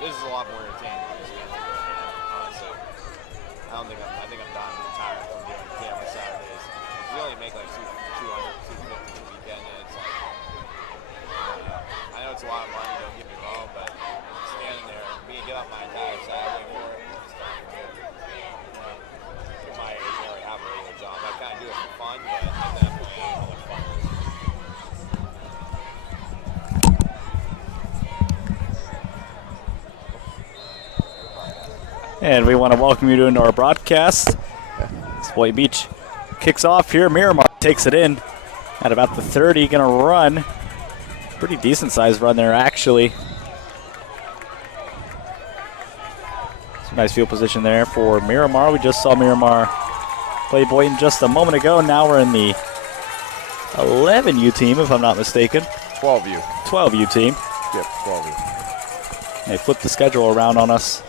This is a lot more entertaining than this game, honestly. I think I'm done retired from doing camera Saturdays. We only make like 200, 250 a weekend, and it's like, I know it's a lot of money, don't get me wrong, but standing there, me get up my entire Saturday for it, it's kind of good. For my age, I already have a regular job. I kind of do it for fun, but I definitely don't know what fun is. And we want to welcome you into our broadcast. As Boynton Beach kicks off here. Miramar takes it in at about the 30, going to run. Pretty decent sized run there, actually. Some nice field position there for Miramar. We just saw Miramar play Boynton just a moment ago. Now we're in the 11U team, if I'm not mistaken. 12U. 12U team. Yep, 12U. They flipped the schedule around on us.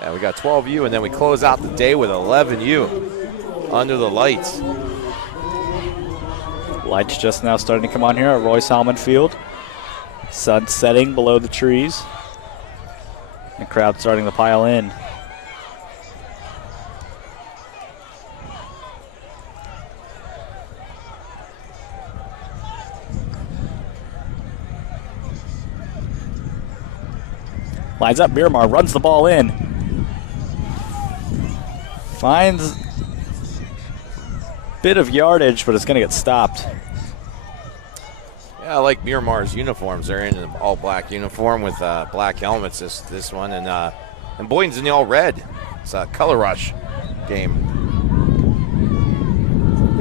Yeah, we got 12U, and then we close out the day with 11U under the lights. Lights just now starting to come on here at Royce Hallman Field. Sun setting below the trees. The crowd starting to pile in. Lines up, Miramar runs the ball in. Finds a bit of yardage, but it's going to get stopped. Yeah, I like Miramar's uniforms. They're in an all-black uniform with black helmets, this one. And Boynton's in the all-red. It's a color rush game.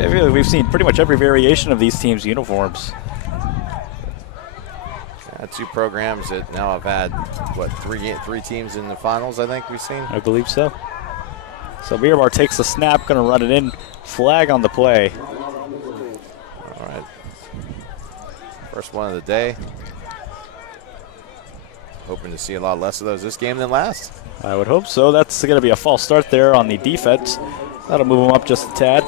I feel like we've seen pretty much every variation of these teams' uniforms. Two programs that now have had, what, three teams in the finals, I think we've seen? I believe so. So Miramar takes the snap, going to run it in. Flag on the play. All right. First one of the day. Hoping to see a lot less of those this game than last. I would hope so. That's going to be a false start there on the defense. That'll move them up just a tad.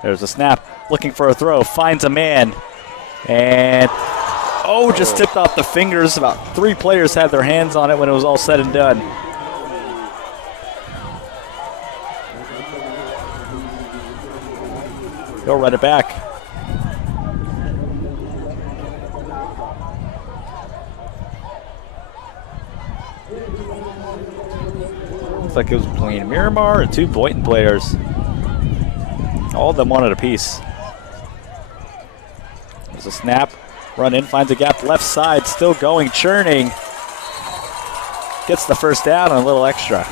There's a snap, looking for a throw, finds a man, and just tipped off the fingers. About 3 players had their hands on it when it was all said and done. He'll run it back. Looks like it was between Miramar and 2 Boynton players. All of them wanted a piece. There's a snap, run in, finds a gap left side, still going, churning. Gets the first down and a little extra.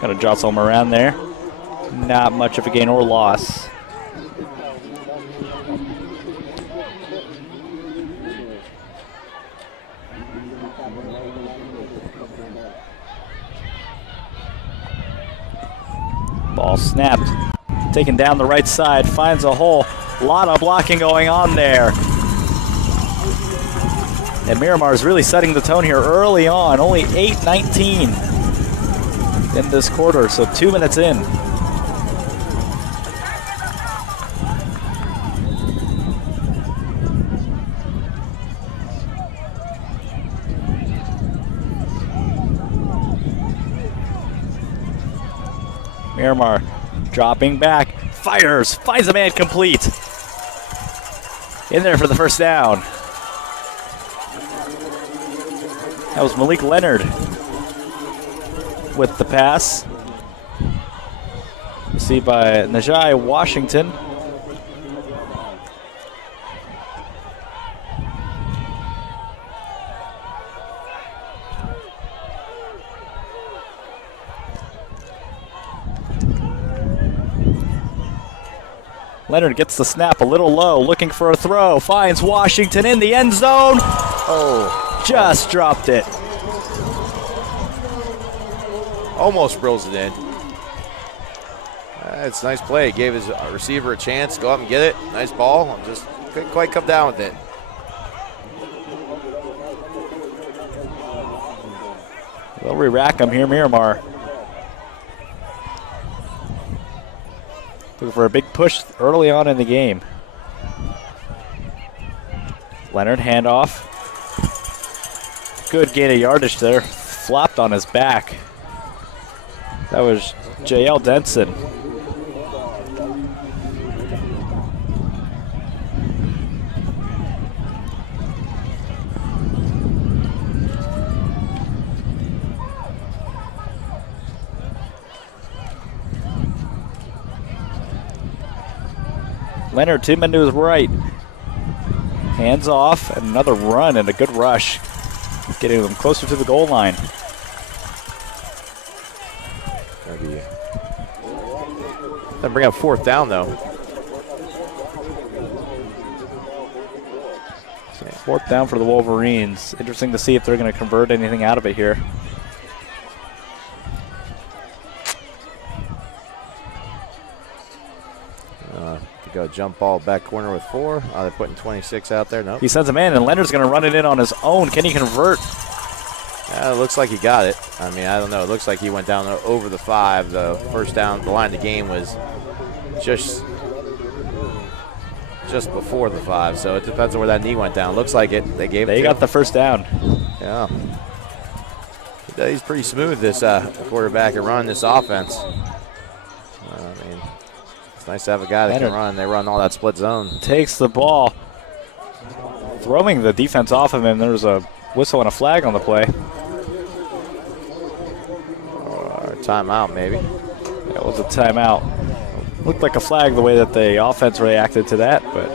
Got to jostle him around there. Not much of a gain or loss. Ball snapped. Taken down the right side, finds a hole. A lot of blocking going on there. And Miramar is really setting the tone here early on. Only 8:19 in this quarter, so 2 minutes in. Miramar dropping back, fires, finds a man complete. In there for the first down. That was Malik Leonard with the pass. Received by Najai Washington. Leonard gets the snap a little low, looking for a throw, finds Washington in the end zone. Just dropped it. Almost drills it in. It's a nice play. Gave his receiver a chance to go up and get it. Nice ball. Just couldn't quite come down with it. They'll re-rack him here, Miramar. Looking for a big push early on in the game. Leonard handoff. Good gain of yardage there. Flopped on his back. That was J.L. Denson. Leonard, 2 men to his right. Hands off, and another run and a good rush. Getting them closer to the goal line. Then bring up 4th down, though. 4th down for the Wolverines. Interesting to see if they're going to convert anything out of it here. Go jump ball back corner with 4. They're putting 26 out there. Nope. He sends a man, and Leonard's going to run it in on his own. Can he convert? Yeah, it looks like he got it. I mean, I don't know. It looks like he went down over the 5. The first down, the line of the game was just before the 5. So it depends on where that knee went down. Looks like it. They gave it. They got the first down. Yeah. He's pretty smooth, this quarterback, and run this offense. I mean, it's nice to have a guy that can run. They run all that split zone. Takes the ball. throwing the defense off of him. There was a whistle and a flag on the play. Timeout, maybe. That was a timeout. Looked like a flag the way that the offense reacted to that, but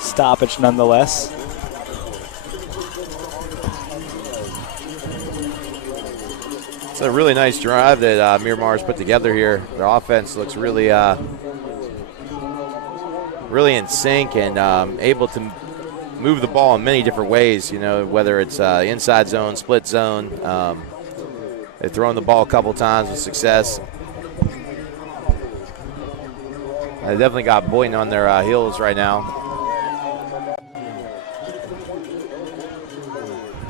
stoppage nonetheless. It's a really nice drive that Miramar's put together here. Their offense looks really, really in sync and able to move the ball in many different ways. You know, whether it's inside zone, split zone. They've thrown the ball a couple times with success. They definitely got Boynton on their heels right now.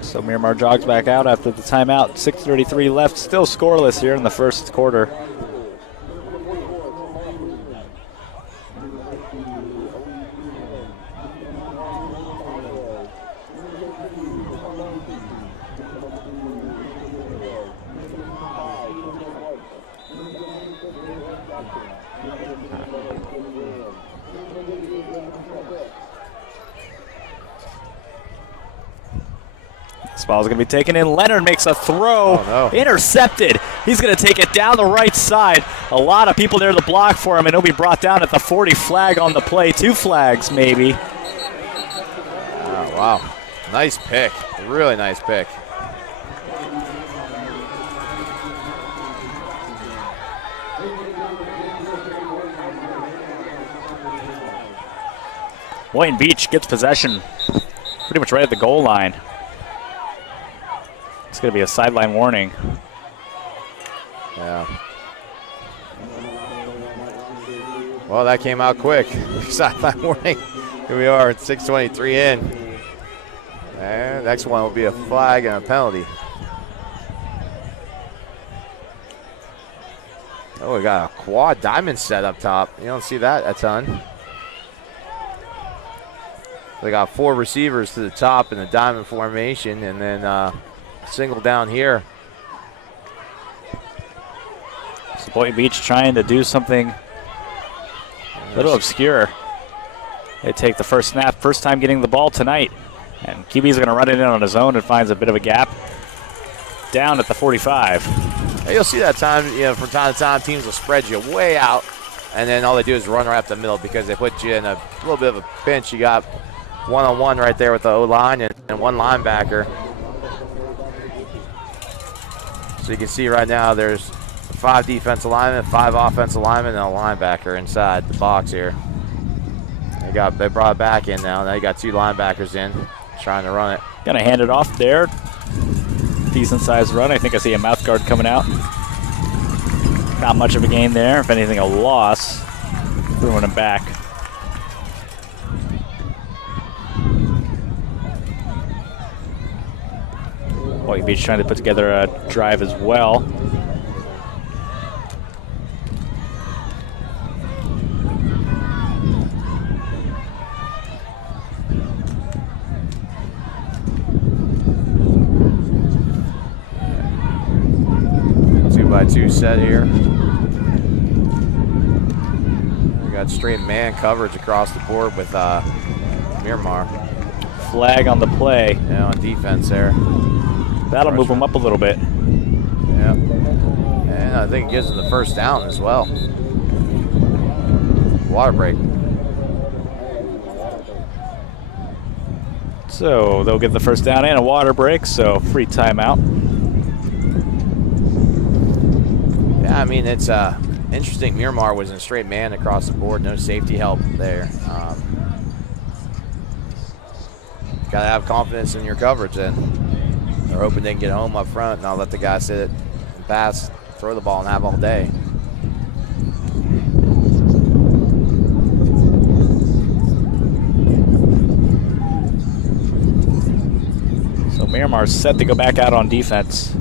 So Miramar jogs back out after the timeout. 6:33 left, still scoreless here in the first quarter. This ball is going to be taken in. Leonard makes a throw. Oh, no. Intercepted. He's going to take it down the right side. A lot of people there to block for him, and he'll be brought down at the 40. Flag on the play. 2 flags, maybe. Oh, wow. Nice pick. Really nice pick. Boynton Beach gets possession pretty much right at the goal line. It's going to be a sideline warning. Yeah. Well, that came out quick. Sideline warning. Here we are at 6:23 in. And next one will be a flag and a penalty. Oh, we got a quad diamond set up top. You don't see that a ton. They got 4 receivers to the top in the diamond formation, and then single down here. So Boynton Beach trying to do something a little obscure. They take the first snap, first time getting the ball tonight. And QB's going to run it in on his own and finds a bit of a gap. Down at the 45. Hey, you'll see that time, you know, from time to time, teams will spread you way out, and then all they do is run right up the middle because they put you in a little bit of a pinch. You got one-on-one right there with the O-line and one linebacker. So you can see right now there's 5 defensive linemen, 5 offensive linemen, and a linebacker inside the box here. They brought it back in now. Now you got 2 linebackers in trying to run it. Gonna hand it off there. Decent sized run. I think I see a mouth guard coming out. Not much of a gain there. If anything, a loss. Throwing him back. Boynton Beach trying to put together a drive as well. By 2 set here. We got straight man coverage across the board with Miramar. Flag on the play. Yeah, on defense there. That'll move them up a little bit. Yeah. And I think it gives them the first down as well. Water break. So they'll get the first down and a water break, so free timeout. Yeah, I mean, it's interesting. Miramar was in straight man across the board. No safety help there. Got to have confidence in your coverage then. They're hoping they can get home up front and not let the guy sit and pass, throw the ball, and have all day. So Miramar's set to go back out on defense.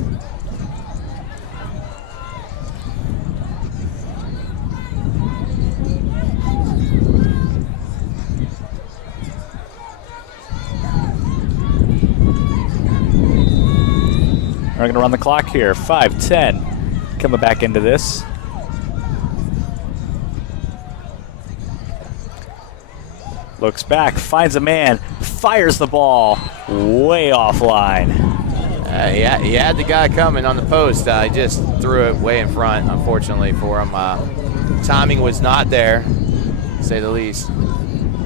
We're going to run the clock here. 5:10 coming back into this. Looks back, finds a man, fires the ball way offline. He had the guy coming on the post. He just threw it way in front, unfortunately for him. Timing was not there, to say the least.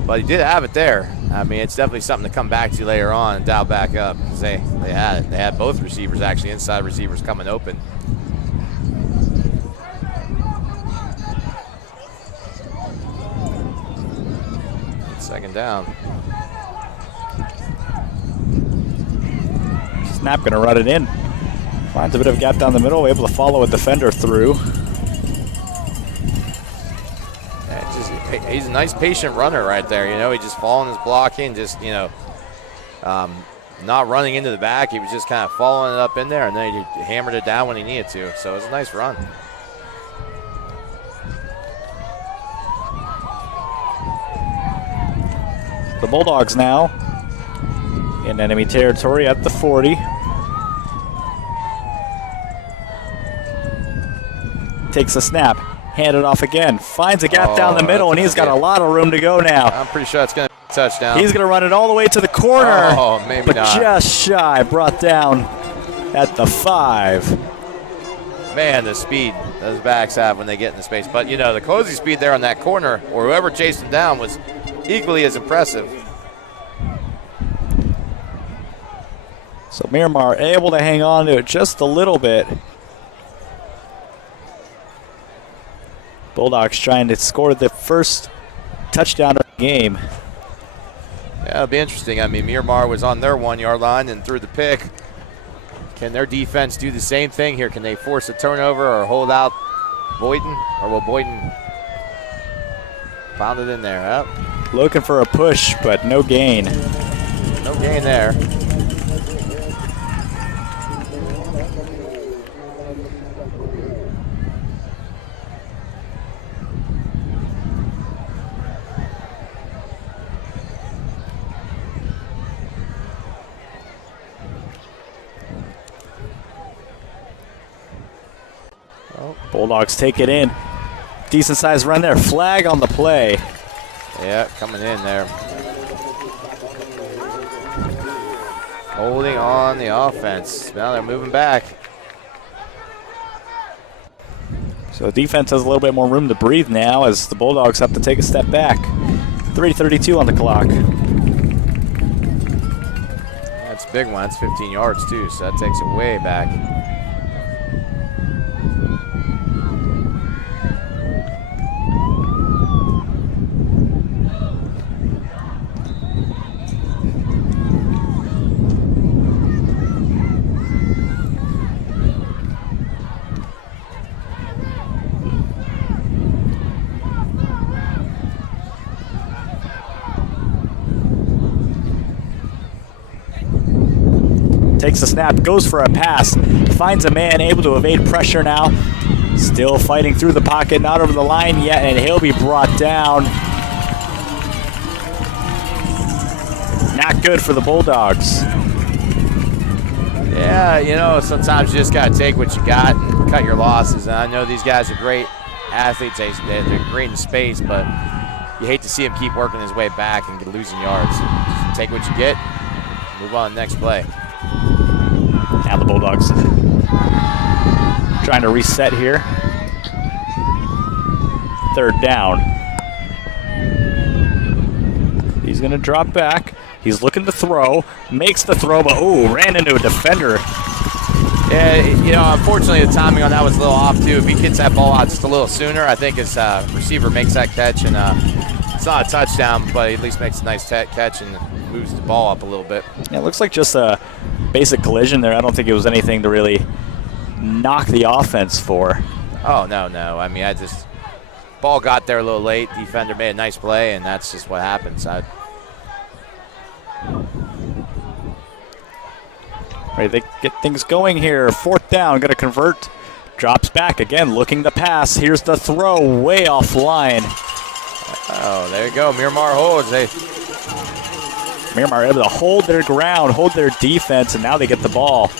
But he did have it there. I mean, it's definitely something to come back to later on and dial back up. Because they had it. They had both receivers, actually, inside receivers coming open. Second down. Snap going to run it in. Finds a bit of a gap down the middle, able to follow a defender through. He's a nice patient runner right there. You know, he just following his blocking, just, you know, not running into the back. He was just kind of following it up in there, and then he hammered it down when he needed to. So it was a nice run. The Bulldogs now in enemy territory at the 40. Takes a snap, hand it off again, finds a gap down the middle, and he's got a lot of room to go now. I'm pretty sure it's going to be a touchdown. He's going to run it all the way to the corner, maybe but not. Just shy, brought down at the 5. Man, the speed those backs have when they get in the space. But, you know, the closing speed there on that corner, or whoever chased him down, was equally as impressive. So Miramar able to hang on to it just a little bit. Bulldogs trying to score the first touchdown of the game. Yeah, it'll be interesting. I mean, Miramar was on their 1-yard line and threw the pick. Can their defense do the same thing here? Can they force a turnover or hold out Boynton? Or will Boynton pound it in there? Yep. Looking for a push, but no gain. No gain there. Bulldogs take it in. Decent sized run there. Flag on the play. Yeah, coming in there. Holding on the offense. Now they're moving back. So defense has a little bit more room to breathe now as the Bulldogs have to take a step back. 3:32 on the clock. That's a big one. That's 15 yards too, so that takes it way back. Takes a snap, goes for a pass, finds a man, able to evade pressure now. Still fighting through the pocket, not over the line yet, and he'll be brought down. Not good for the Bulldogs. Yeah, you know, sometimes you just got to take what you got and cut your losses. And I know these guys are great athletes. They're great in space, but you hate to see him keep working his way back and losing yards. Just take what you get, move on to the next play. Now the Bulldogs trying to reset here. 3rd down. He's going to drop back. He's looking to throw, makes the throw, but ran into a defender. Yeah, you know, unfortunately the timing on that was a little off too. If he gets that ball out just a little sooner, I think his receiver makes that catch, and it's not a touchdown, but he at least makes a nice catch and moves the ball up a little bit. Yeah, it looks like just a basic collision there. I don't think it was anything to really knock the offense for. Oh, no. I mean, ball got there a little late. Defender made a nice play, and that's just what happens. Right, they get things going here. 4th down, going to convert. Drops back again, looking to pass. Here's the throw, way offline. Oh, there you go. Miramar holds. Miramar able to hold their ground, hold their defense, and now they get the ball.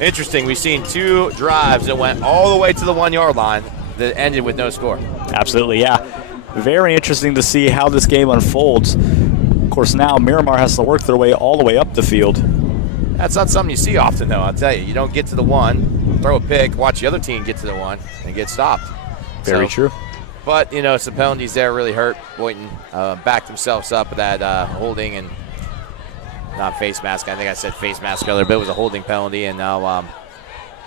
Interesting. We've seen 2 drives that went all the way to the 1-yard line that ended with no score. Absolutely, yeah. Very interesting to see how this game unfolds. course, now Miramar has to work their way all the way up the field. That's not something you see often, though. I'll tell you. You don't get to the one, throw a pick, watch the other team get to the one, and get stopped. Very true. But, you know, some penalties there really hurt. Boynton backed themselves up with that holding and not face mask. I think I said face mask earlier, but it was a holding penalty. And now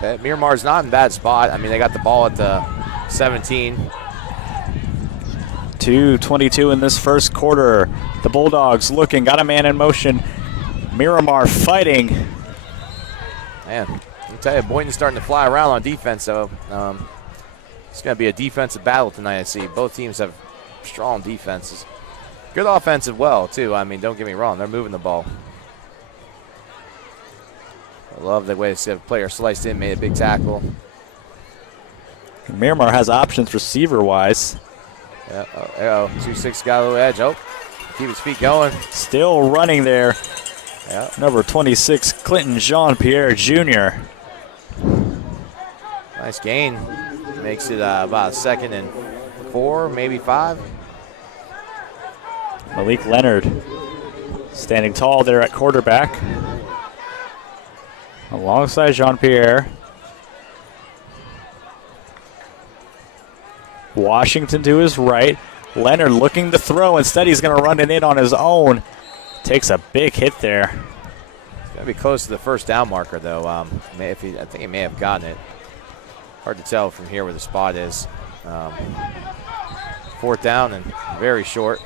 Miramar's not in a bad spot. I mean, they got the ball at the 17. 2:22 in this first quarter. The Bulldogs looking, got a man in motion. Miramar fighting. Man, I'll tell you, Boynton's starting to fly around on defense, so it's going to be a defensive battle tonight, I see. Both teams have strong defenses. Good offensive well, too. I mean, don't get me wrong. They're moving the ball. I love the way the player sliced in, made a big tackle. Miramar has options receiver-wise. Yeah, 2-6 got a little edge. Oh, keep his feet going. Still running there. Yeah. Number 26, Clinton Jean-Pierre Jr. Nice gain. Makes it about 2nd and 4, maybe 5. Malik Leonard standing tall there at quarterback. Alongside Jean-Pierre. Washington to his right. Leonard looking to throw. Instead, he's going to run it in on his own. Takes a big hit there. It's going to be close to the first down marker, though. I think he may have gotten it. Hard to tell from here where the spot is. 4th down and very short.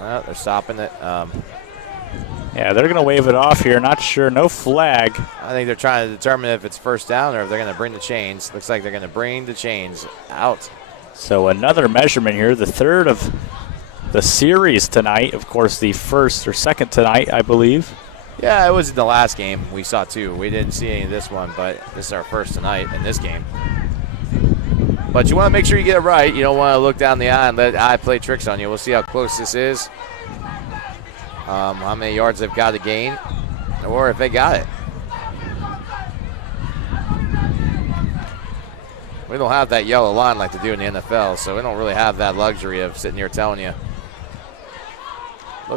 They're stopping it. Yeah, they're going to wave it off here. Not sure. No flag. I think they're trying to determine if it's first down or if they're going to bring the chains. Looks like they're going to bring the chains out. So another measurement here, the third of the series tonight. Of course, the first or second tonight, I believe. Yeah, it was in the last game we saw two. We didn't see any of this one, but this is our first tonight in this game. But you want to make sure you get it right. You don't want to look down the eye and let eye play tricks on you. We'll see how close this is, how many yards they've got to gain, or if they got it. We don't have that yellow line like they do in the NFL, so we don't really have that luxury of sitting here telling you. It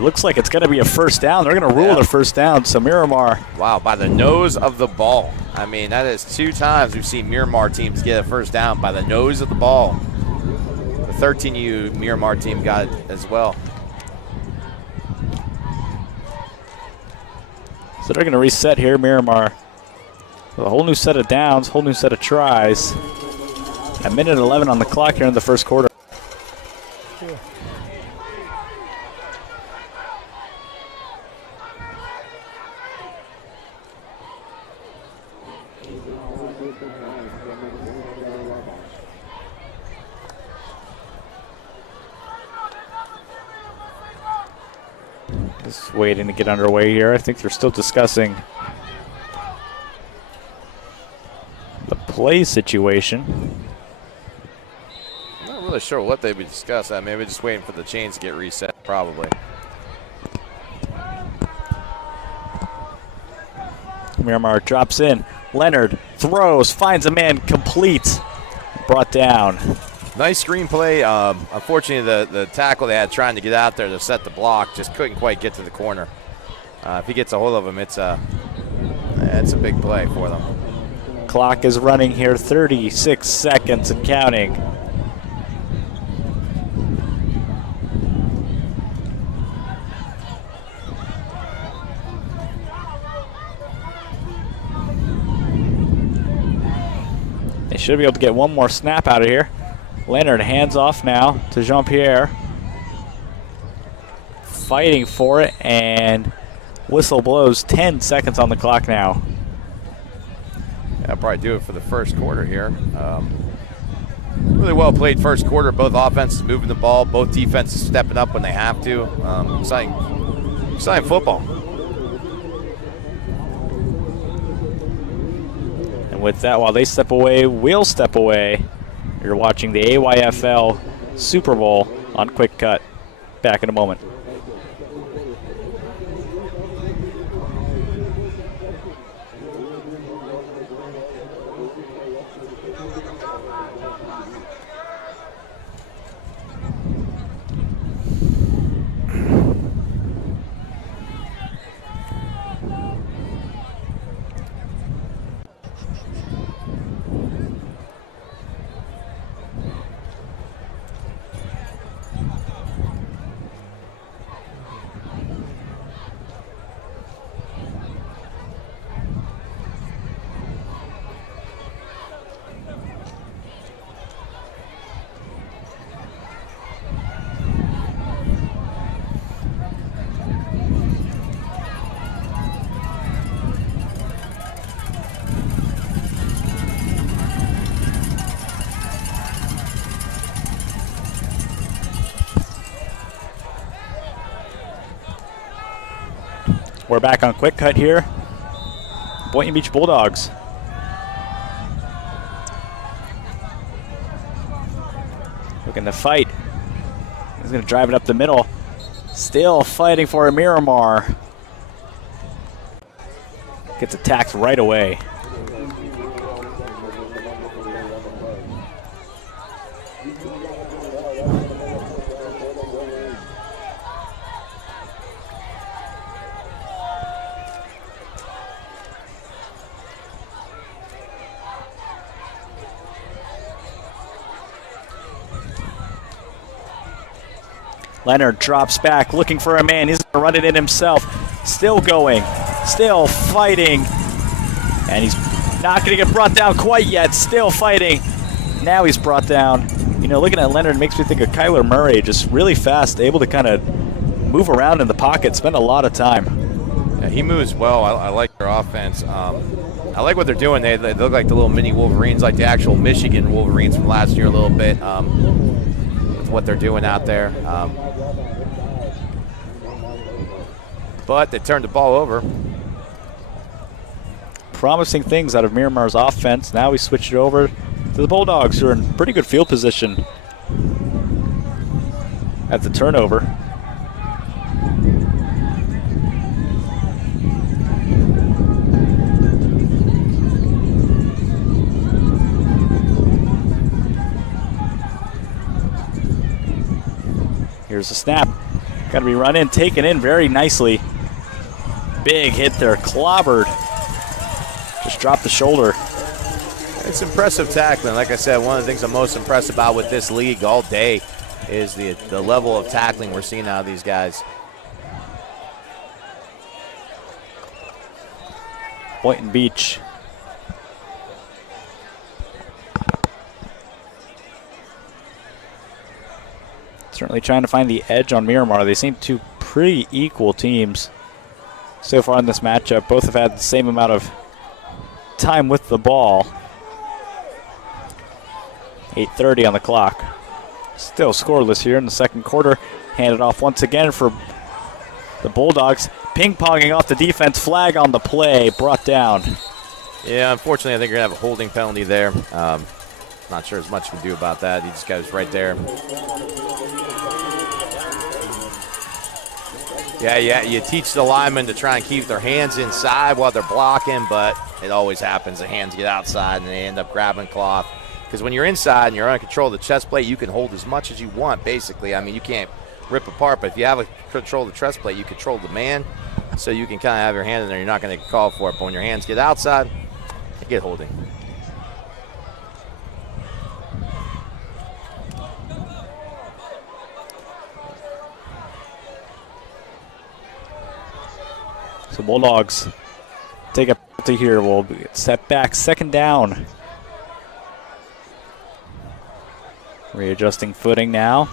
looks like it's going to be a first down. They're going to rule the first down. So Miramar. Wow, by the nose of the ball. I mean, that is 2 times we've seen Miramar teams get a first down by the nose of the ball. The 13U Miramar team got it as well. So they're going to reset here, Miramar. With a whole new set of downs, whole new set of tries. A minute 11 on the clock here in the first quarter. Just waiting to get underway here. I think they're still discussing the play situation. I'm not really sure what they'd be discussing. Maybe just waiting for the chains to get reset, probably. Miramar drops in. Leonard throws, finds a man, complete. Brought down. Nice screenplay. Unfortunately, the tackle they had trying to get out there to set the block just couldn't quite get to the corner. If he gets a hold of him, it's a big play for them. Clock is running here, 36 seconds and counting. They should be able to get one more snap out of here. Leonard hands off now to Jean-Pierre. Fighting for it, and whistle blows. 10 seconds on the clock now. Yeah, I'll probably do it for the first quarter here. Really well played first quarter. Both offenses moving the ball. Both defenses stepping up when they have to. Exciting football. And with that, while they step away, we'll step away. You're watching the AYFL Super Bowl on QwikCut. Back in a moment. We're back on QwikCut here. Boynton Beach Bulldogs. Looking to fight. He's going to drive it up the middle. Still fighting for a Miramar. Gets attacked right away. Leonard drops back, looking for a man. He's going to run it in himself. Still going, still fighting. And he's not going to get brought down quite yet. Still fighting. Now he's brought down. You know, looking at Leonard makes me think of Kyler Murray. Just really fast, able to kind of move around in the pocket, spend a lot of time. Yeah, he moves well. I like their offense. I like what they're doing. They look like the little mini Wolverines, like the actual Michigan Wolverines from last year a little bit. With what they're doing out there. But they turned the ball over. Promising things out of Miramar's offense. Now we switch it over to the Bulldogs, who are in pretty good field position at the turnover. Here's the snap. Got to be run in, taken in very nicely. Big hit there, clobbered. Just dropped the shoulder. It's impressive tackling. Like I said, one of the things I'm most impressed about with this league all day is the level of tackling we're seeing out of these guys. Boynton Beach. Certainly trying to find the edge on Miramar. They seem two pretty equal teams so far in this matchup. Both have had the same amount of time with the ball. 8:30 on the clock. Still scoreless here in the second quarter. Handed off once again for the Bulldogs. Ping-ponging off the defense. Flag on the play. Brought down. Yeah, unfortunately, I think you're going to have a holding penalty there. Not sure as much you can do about that. He just goes right there. Yeah, you teach the linemen to try and keep their hands inside while they're blocking, but it always happens. The hands get outside, and they end up grabbing cloth. Because when you're inside and you're under control of the chest plate, you can hold as much as you want, basically. I mean, you can't rip apart, but if you have control of the chest plate, you control the man, so you can kind of have your hand in there. You're not going to get called for it, but when your hands get outside, you get holding. So Bulldogs take a penalty here. We'll get set back, second down. Readjusting footing now.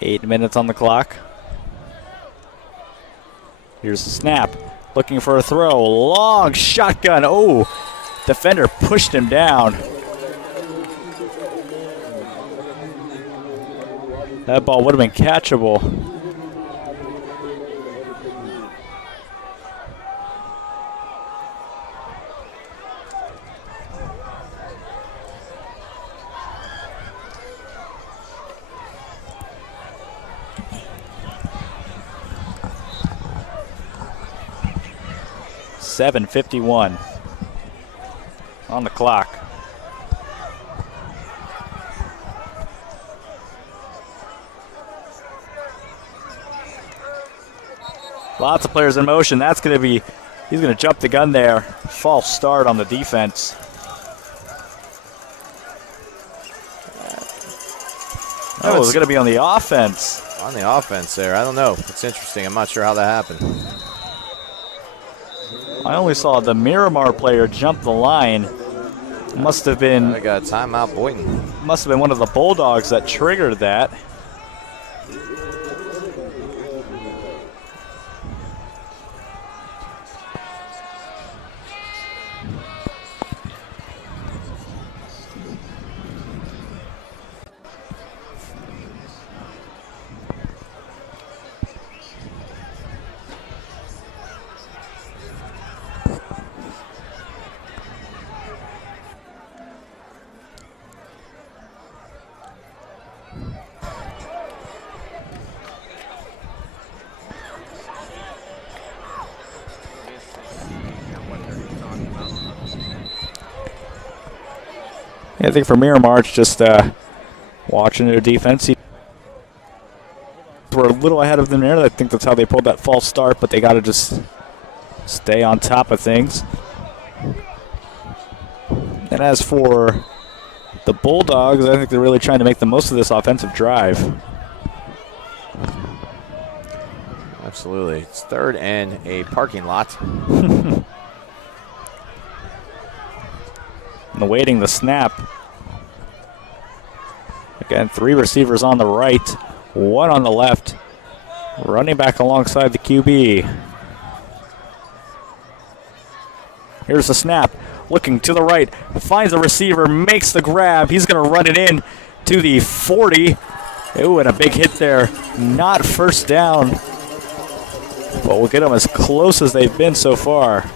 8 minutes on the clock. Here's the snap. Looking for a throw. Long shotgun. Oh, defender pushed him down. That ball would have been catchable. .51 on the clock. Lots of players in motion. That's going to be, he's going to jump the gun there. False start on the defense. Oh, it's going to be on the offense. On the offense there. I don't know. It's interesting. I'm not sure how that happened. I only saw the Miramar player jump the line. Must have been. I got a timeout, Boynton. Must have been one of the Bulldogs that triggered that. I think for Miramar, it's just watching their defense. We're a little ahead of them there. I think that's how they pulled that false start, but they got to just stay on top of things. And as for the Bulldogs, I think they're really trying to make the most of this offensive drive. Absolutely. It's third and a parking lot. And awaiting the snap. Again, 3 receivers on the right, 1 on the left. Running back alongside the QB. Here's the snap. Looking to the right, finds a receiver, makes the grab. He's going to run it in to the 40. Ooh, and a big hit there. Not first down, but we'll get them as close as they've been so far.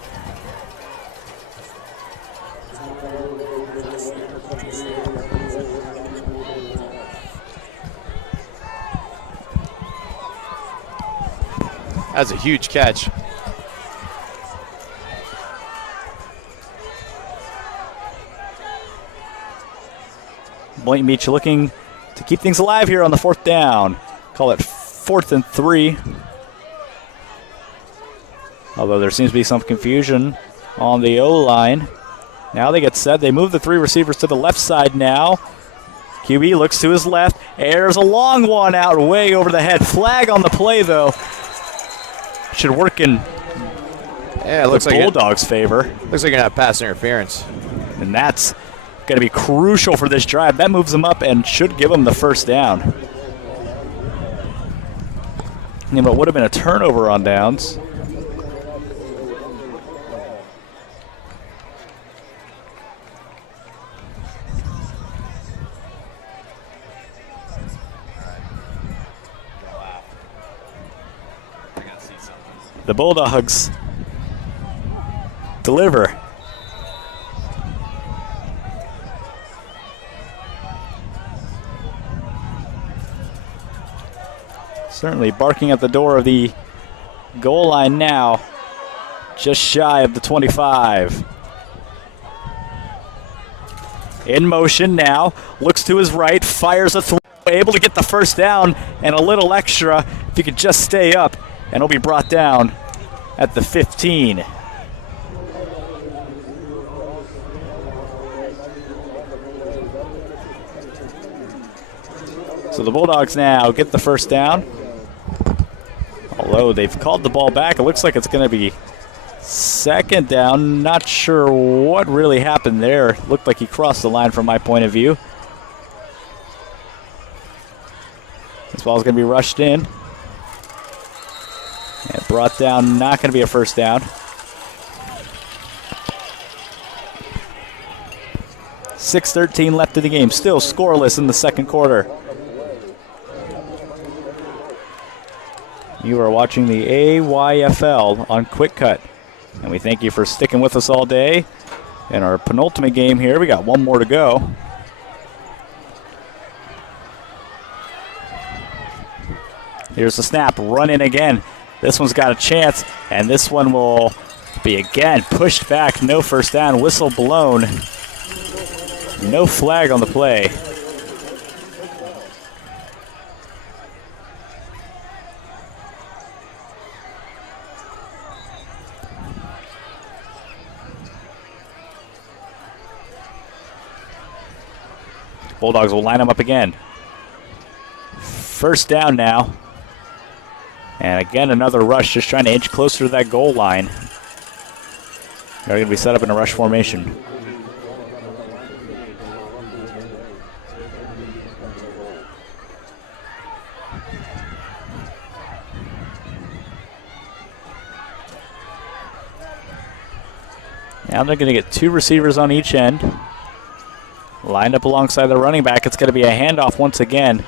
That's a huge catch. Boynton Beach looking to keep things alive here on the 4th down. Call it 4th and 3. Although there seems to be some confusion on the O-line. Now they get set. They move the 3 receivers to the left side now. QB looks to his left. Airs a long one out way over the head. Flag on the play, though. Should work in it looks the like Bulldogs' favor. Looks like you're going to have pass interference. And that's going to be crucial for this drive. That moves them up and should give them the first down. You know, it would have been a turnover on downs. The Bulldogs deliver. Certainly barking at the door of the goal line now, just shy of the 25. In motion now, looks to his right, fires a throw, able to get the first down and a little extra if he could just stay up, and he'll be brought down at the 15. So the Bulldogs now get the first down. Although they've called the ball back, it looks like it's going to be 2nd down. Not sure what really happened there. Looked like he crossed the line from my point of view. This ball's going to be rushed in. And brought down, not going to be a first down. 6:13 left in the game, still scoreless in the 2nd quarter. You are watching the AYFL on QwikCut, and we thank you for sticking with us all day. In our penultimate game here, we got 1 more to go. Here's the snap, run in again. This one's got a chance, and this one will be again pushed back. No first down, whistle blown. No flag on the play. Bulldogs will line them up again. First down now. And again, another rush, just trying to inch closer to that goal line. They're going to be set up in a rush formation. Now they're going to get 2 receivers on each end. Lined up alongside the running back. It's going to be a handoff once again.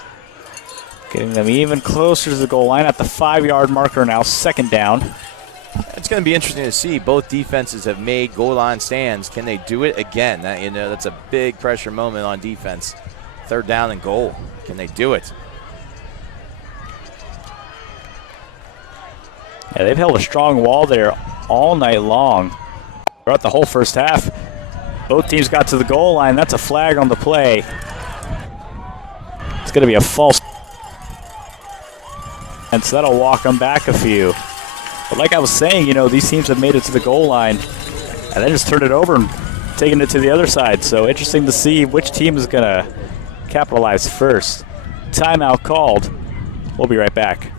Getting them even closer to the goal line at the 5-yard marker now, 2nd down. It's going to be interesting to see. Both defenses have made goal line stands. Can they do it again? That's a big pressure moment on defense. 3rd down and goal. Can they do it? Yeah, they've held a strong wall there all night long. Throughout the whole first half. Both teams got to the goal line. That's a flag on the play. It's going to be a false. And so that'll walk them back a few. But like I was saying, you know, these teams have made it to the goal line and then just turned it over and taken it to the other side. So interesting to see which team is going to capitalize first. Timeout called. We'll be right back.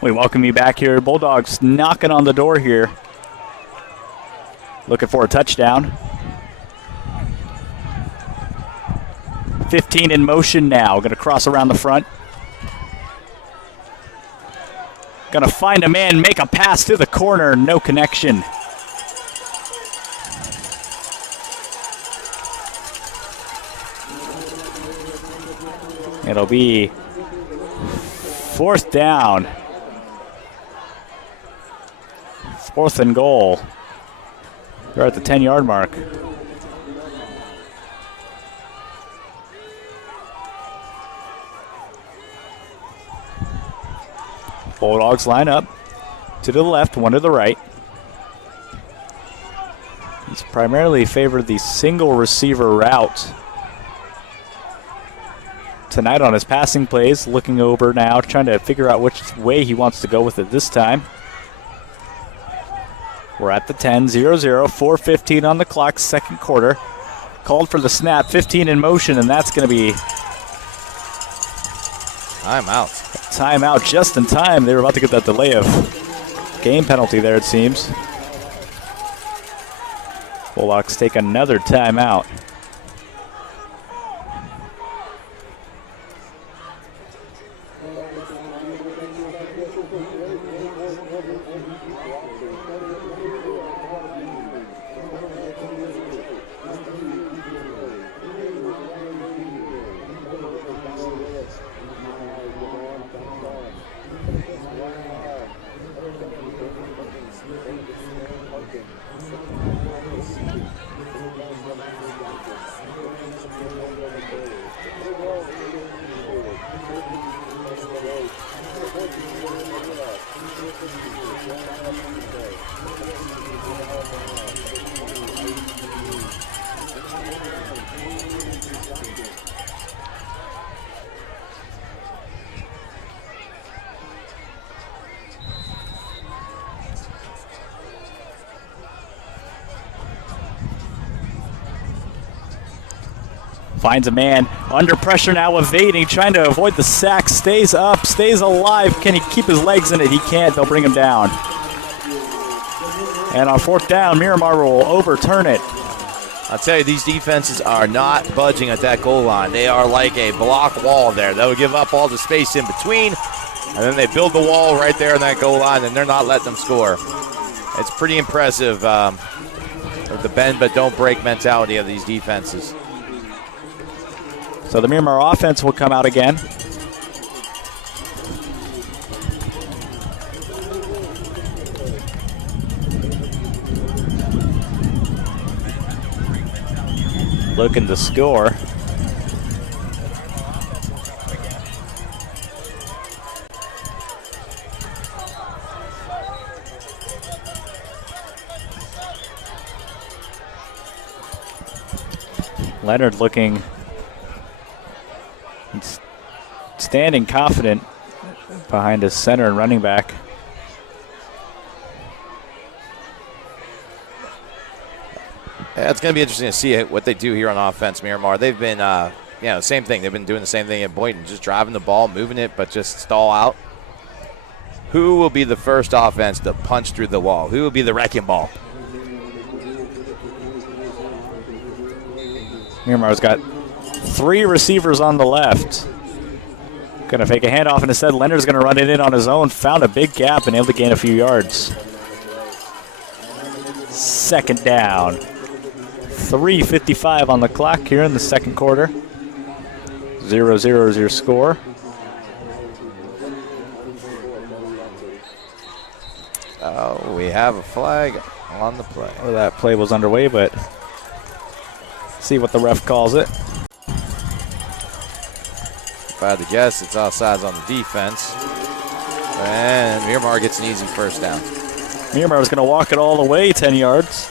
We welcome you back here. Bulldogs knocking on the door here. Looking for a touchdown. 15 in motion now. Going to cross around the front. Going to find a man, make a pass to the corner. No connection. It'll be 4th down. 4th and goal. They're at the 10-yard mark. Bulldogs line up. To the left, one to the right. He's primarily favored the single receiver route tonight on his passing plays. Looking over now, trying to figure out which way he wants to go with it this time. We're at the 10, 0-0, 4:15 on the clock, second quarter. Called for the snap, 15 in motion, and that's going to be timeout. Timeout just in time. They were about to get that delay of game penalty there, it seems. Bulldogs take another timeout. Finds a man under pressure now, evading, trying to avoid the sack. Stays up, stays alive. Can he keep his legs in it? He can't. They'll bring him down. And on 4th down, Miramar will overturn it. I'll tell you, these defenses are not budging at that goal line. They are like a block wall there. They'll give up all the space in between, and then they build the wall right there on that goal line, and they're not letting them score. It's pretty impressive, the bend but don't break mentality of these defenses. So the Miramar offense will come out again. Looking to score. Leonard looking, standing confident behind his center and running back. Yeah, it's going to be interesting to see what they do here on offense, Miramar. They've been, same thing. They've been doing the same thing at Boynton, just driving the ball, moving it, but just stall out. Who will be the first offense to punch through the wall? Who will be the wrecking ball? Miramar's got 3 receivers on the left. Gonna fake a handoff, and instead Leonard's gonna run it in on his own. Found a big gap and able to gain a few yards. Second down. 3:55 on the clock here in the second quarter. 0-0 is your score. Oh, we have a flag on the play. Well, that play was underway, but see what the ref calls it. If I had to guess, it's offsides on the defense. And Miramar gets an easy first down. Miramar was going to walk it all the way, 10 yards.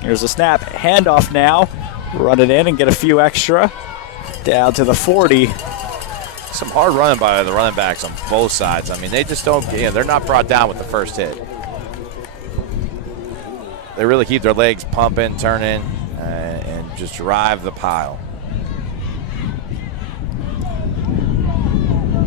Here's a snap. Handoff now. Run it in and get a few extra. Down to the 40. Some hard running by the running backs on both sides. I mean, they just don't, they're not brought down with the first hit. They really keep their legs pumping, turning, and just drive the pile.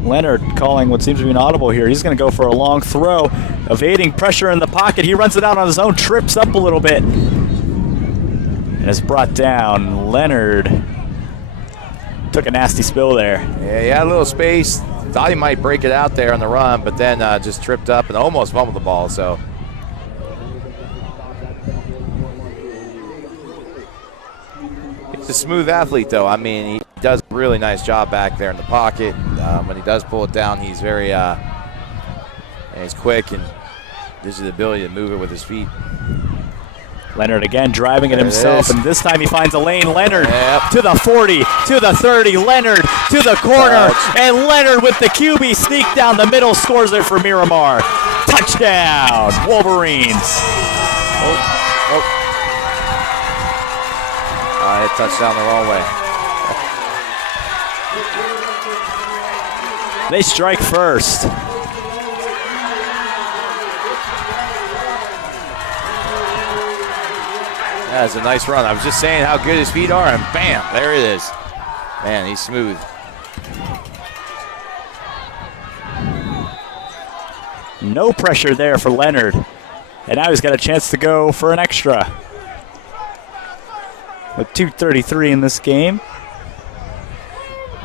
Leonard calling what seems to be an audible here. He's going to go for a long throw, evading pressure in the pocket. He runs it out on his own, trips up a little bit, and is brought down. Leonard took a nasty spill there. Yeah, he had a little space. Thought he might break it out there on the run, but then just tripped up and almost fumbled the ball. So he's a smooth athlete, though. I mean, he does a really nice job back there in the pocket. When he does pull it down, he's very he's quick and gives you the ability to move it with his feet. Leonard again driving it himself, and this time he finds a lane. Leonard Yep. to the 40, to the 30. Leonard to the corner, and Leonard with the QB sneak down the middle scores it for Miramar. Touchdown, Wolverines. Hit touchdown the wrong way. They strike first. That's a nice run. I was just saying how good his feet are, and bam, there it is. Man, he's smooth. No pressure there for Leonard. And now he's got a chance to go for an extra. With 2:33 in this game.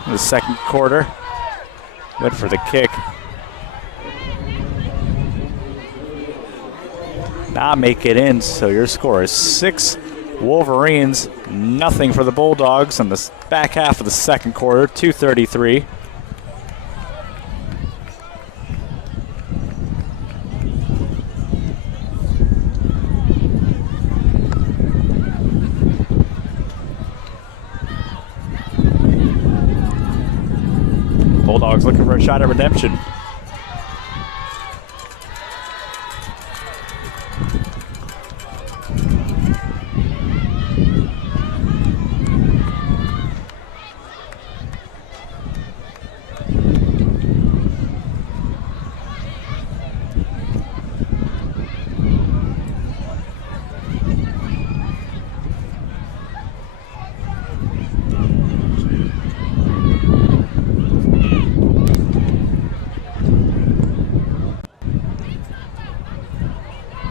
In the second quarter. Good for the kick. Not make it in, so your score is 6 Wolverines, nothing for the Bulldogs in the back half of the second quarter, 2:33. Bulldogs looking for a shot at redemption.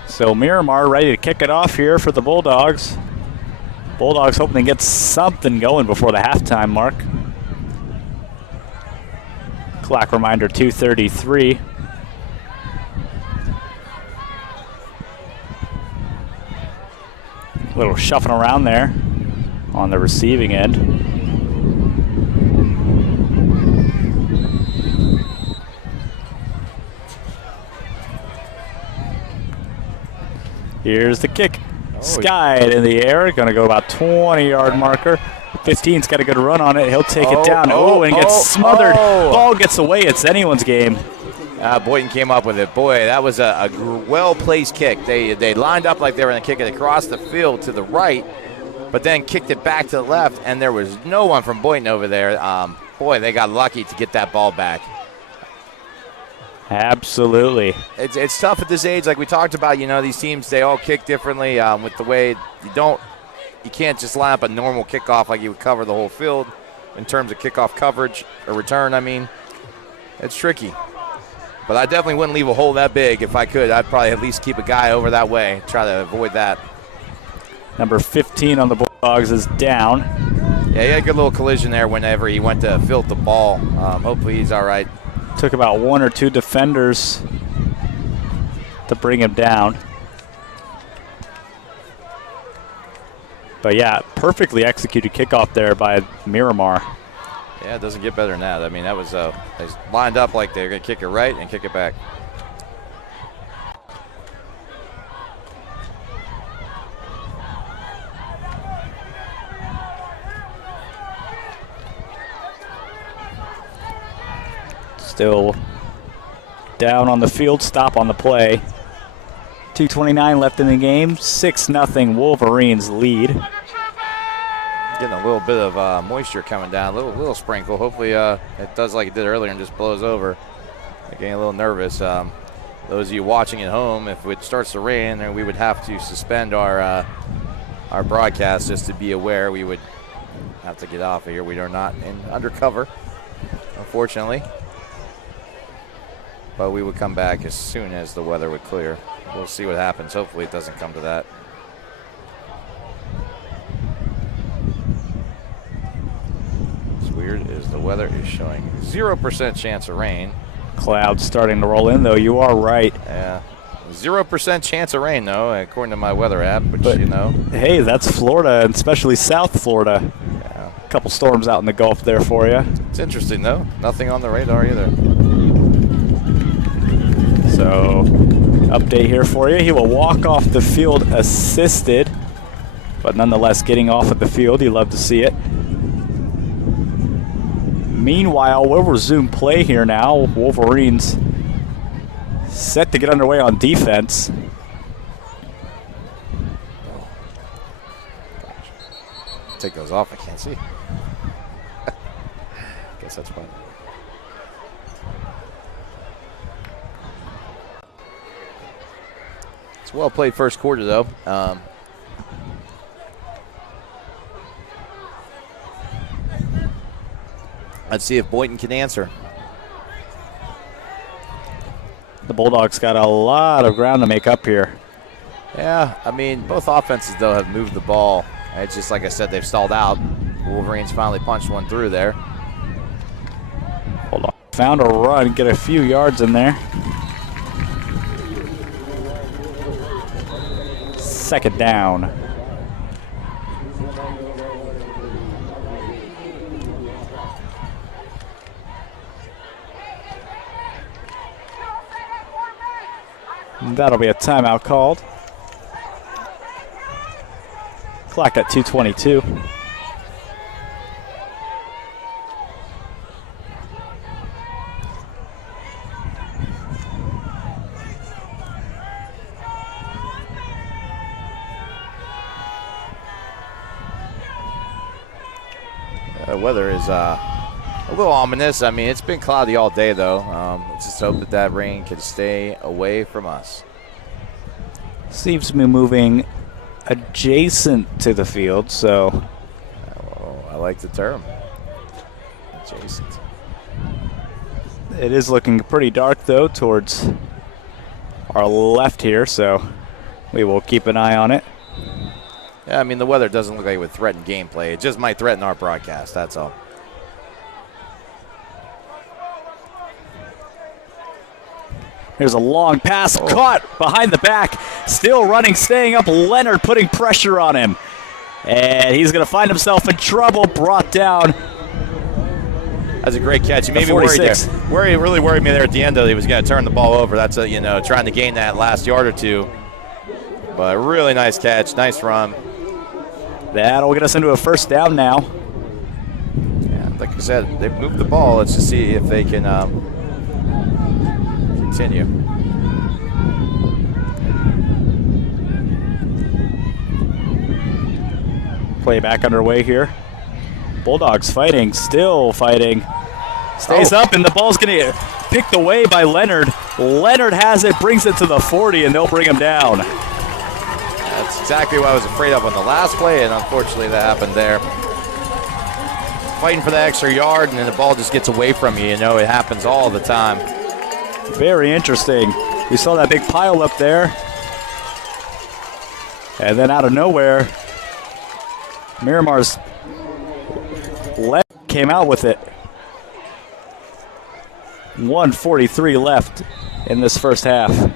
So Miramar ready to kick it off here for the Bulldogs. Bulldogs hoping to get something going before the halftime mark. Clock reminder 2:33. Little shuffling around there on the receiving end. Here's the kick. Skied in the air. Going to go about 20-yard marker. 15's got a good run on it. He'll take it down. And gets smothered. Ball gets away. It's anyone's game. Boynton came up with it. Boy, that was a well-placed kick. They lined up like they were going to kick it across the field to the right, but then kicked it back to the left, and there was no one from Boynton over there. Boy, they got lucky to get that ball back. Absolutely. It's tough at this age, like we talked about. You know, these teams, they all kick differently. With the way you can't just line up a normal kickoff like you would cover the whole field in terms of kickoff coverage or return. I mean, it's tricky. But I definitely wouldn't leave a hole that big if I could. I'd probably at least keep a guy over that way, try to avoid that. Number 15 on the Bulldogs is down. Yeah, he had a good little collision there whenever he went to field the ball. Hopefully he's all right. Took about 1 or 2 defenders to bring him down. But yeah, perfectly executed kickoff there by Miramar. Yeah, it doesn't get better than that. I mean, that was they lined up like they're going to kick it right and kick it back. Still down on the field, stop on the play. 2:29 left in the game, 6-0 Wolverines lead. Getting a little bit of moisture coming down, a little sprinkle. Hopefully it does like it did earlier and just blows over. I'm getting a little nervous. Those of you watching at home, if it starts to rain, then we would have to suspend our broadcast just to be aware. We would have to get off of here. We are not undercover, unfortunately. But we would come back as soon as the weather would clear. We'll see what happens. Hopefully it doesn't come to that. What's weird is the weather is showing 0% chance of rain. Clouds starting to roll in, though. You are right. Yeah. 0% chance of rain, though, according to my weather app, but you know. Hey, that's Florida, and especially South Florida. Yeah. A couple storms out in the Gulf there for you. It's interesting, though. Nothing on the radar either. So, update here for you. He will walk off the field assisted, but nonetheless getting off of the field. You love to see it. Meanwhile, we'll resume play here now. Wolverines set to get underway on defense. Take those off. I can't see. Guess that's fine. It's a well played first quarter, though. Let's see if Boynton can answer. The Bulldogs got a lot of ground to make up here. Yeah, I mean, both offenses, though, have moved the ball. It's just like I said, they've stalled out. Wolverines finally punched one through there. Hold on. Found a run, get a few yards in there. Second down. That'll be a timeout called. Clock at 2:22. The weather is a little ominous. I mean, it's been cloudy all day, though. Let's just hope that rain can stay away from us. Seems to be moving adjacent to the field, so. Oh, I like the term. Adjacent. It is looking pretty dark, though, towards our left here, so we will keep an eye on it. Yeah, I mean, the weather doesn't look like it would threaten gameplay. It just might threaten our broadcast, that's all. Here's a long pass caught behind the back. Still running, staying up. Leonard putting pressure on him. And he's going to find himself in trouble. Brought down. That's a great catch. He made me worried there. Really worried me there at the end, though. He was going to turn the ball over. That's, trying to gain that last yard or two. But really nice catch. Nice run. That'll get us into a first down now. Yeah, like I said, they've moved the ball. Let's just see if they can continue. Play back underway here. Bulldogs fighting, still fighting. Stays up, and the ball's going to get picked away by Leonard. Leonard has it, brings it to the 40, and they'll bring him down. That's exactly what I was afraid of on the last play, and unfortunately that happened there. Fighting for the extra yard, and then the ball just gets away from you. It happens all the time. Very interesting. We saw that big pile up there. And then out of nowhere, Miramar's came out with it. 1:43 left in this first half.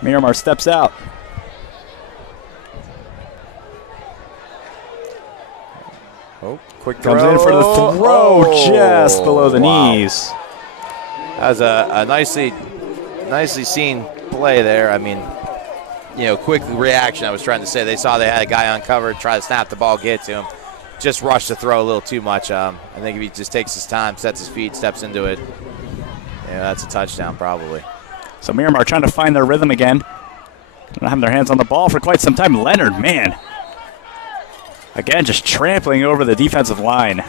Miramar steps out. Oh, quick throw. Comes in for the throw, just below the knees. That was a nicely seen play there. I mean, quick reaction. I was trying to say they saw they had a guy uncovered, try to snap the ball, get to him. Just rushed the throw a little too much. I think if he just takes his time, sets his feet, steps into it, that's a touchdown probably. So Miramar trying to find their rhythm again. Don't have their hands on the ball for quite some time. Leonard, man. Again, just trampling over the defensive line.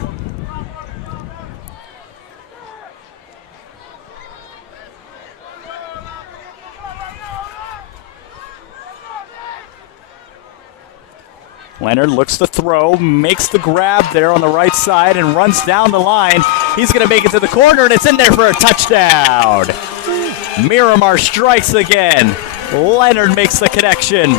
Leonard looks to throw, makes the grab there on the right side and runs down the line. He's going to make it to the corner, and it's in there for a touchdown. Miramar strikes again. Leonard makes the connection.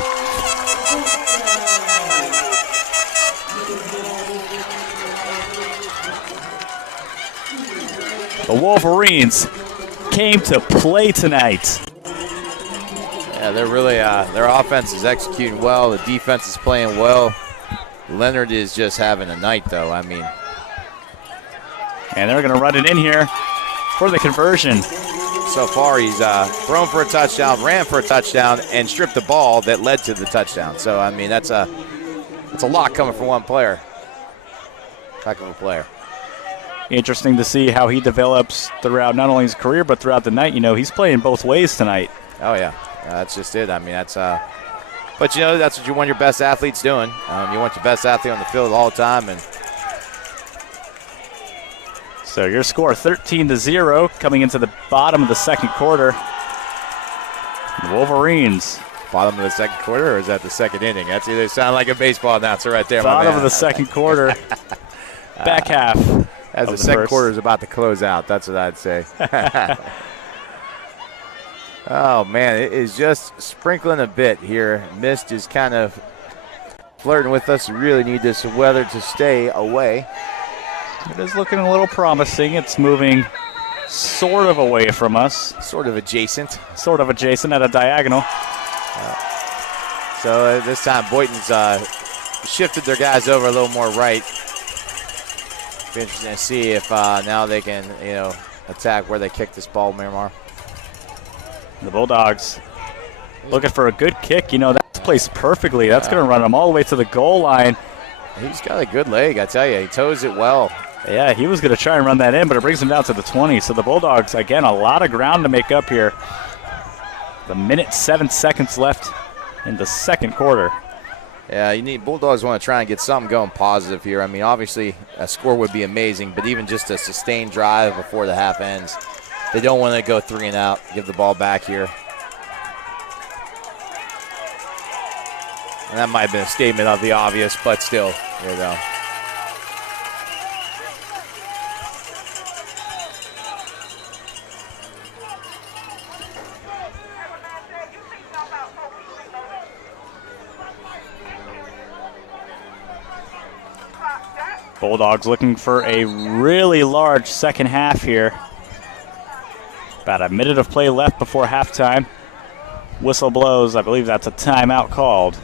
The Wolverines came to play tonight. Yeah, they're really, their offense is executing well. The defense is playing well. Leonard is just having a night, though. I mean. And they're going to run it in here for the conversion. So far, he's thrown for a touchdown, ran for a touchdown, and stripped the ball that led to the touchdown. So, I mean, that's a lot coming from one player. Heck of a player. Interesting to see how he develops throughout not only his career, but throughout the night. He's playing both ways tonight. Oh, yeah. That's just it. I mean, that's but that's what you want your best athletes doing. You want your best athlete on the field all the time. And so your score 13-0 coming into the bottom of the second quarter. Wolverines. Bottom of the second quarter, or is that the second inning? That's either sound like a baseball announcer right there. Bottom of the second quarter. Back half. As the second quarter is about to close out, that's what I'd say. Oh, man, it is just sprinkling a bit here. Mist is kind of flirting with us. We really need this weather to stay away. It is looking a little promising. It's moving sort of away from us. Sort of adjacent. Sort of adjacent at a diagonal. So this time Boynton's shifted their guys over a little more right. Be interesting to see if now they can, attack where they kick this ball, Miramar. The Bulldogs looking for a good kick. That's placed perfectly. That's going to run them all the way to the goal line. He's got a good leg, I tell you. He toes it well. Yeah, he was going to try and run that in, but it brings him down to the 20. So the Bulldogs, again, a lot of ground to make up here. The minute, 7 seconds left in the second quarter. Yeah, Bulldogs want to try and get something going positive here. I mean, obviously, a score would be amazing, but even just a sustained drive before the half ends. They don't want to go 3 and out, give the ball back here. And that might have been a statement of the obvious, but still, here we go. Bulldogs looking for a really large second half here. About a minute of play left before halftime. Whistle blows. I believe that's a timeout called.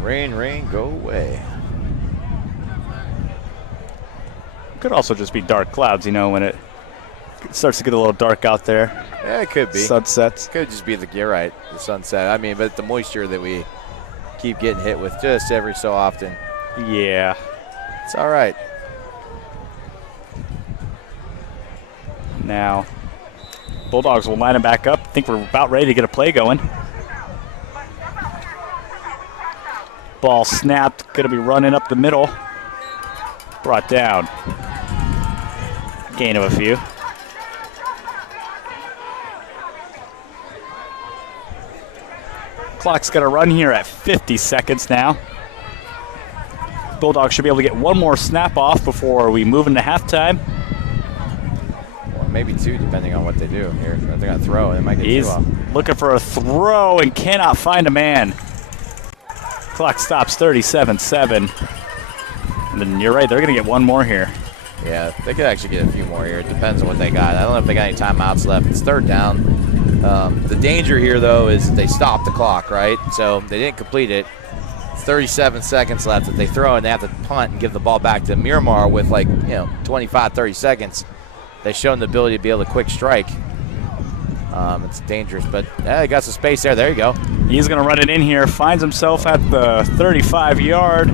Rain, rain, go away. Could also just be dark clouds, when it starts to get a little dark out there. Yeah, it could be. Sunsets. Could just be you're right, the sunset. I mean, but the moisture that we keep getting hit with just every so often. Yeah. It's all right. Now, Bulldogs will line him back up. I think we're about ready to get a play going. Ball snapped, going to be running up the middle. Brought down. Gain of a few. Clock's going to run here at 50 seconds now. Bulldogs should be able to get one more snap off before we move into halftime. Well, maybe two, depending on what they do here. If they're going to throw, they might get He's two off. looking for a throw and cannot find a man. Clock stops 37-7. And then you're right, they're going to get one more here. Yeah, they could actually get a few more here. It depends on what they got. I don't know if they got any timeouts left. It's third down. The danger here, though, is that they stopped the clock, right? So they didn't complete it. 37 seconds left. If they throw and they have to punt and give the ball back to Miramar with 25, 30 seconds, they've shown the ability to be able to quick strike. It's dangerous, but they got some space there. There you go. He's going to run it in here. Finds himself at the 35-yard.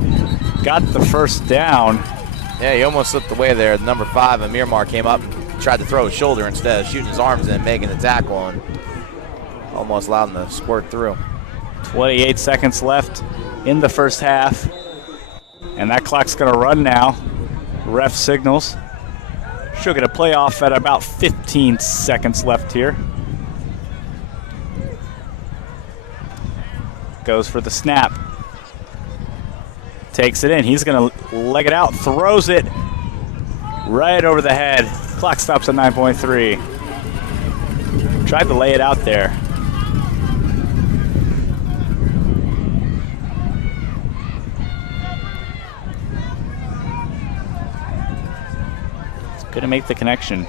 Got the first down. Yeah, he almost slipped away there. Number 5, and Miramar came up and tried to throw his shoulder instead of shooting his arms and making the tackle, and almost allowed him to squirt through. 28 seconds left in the first half. And that clock's going to run now. Ref signals. Should get a playoff at about 15 seconds left here. Goes for the snap. Takes it in. He's going to leg it out. Throws it right over the head. Clock stops at 9.3. Tried to lay it out there. It's going to make the connection.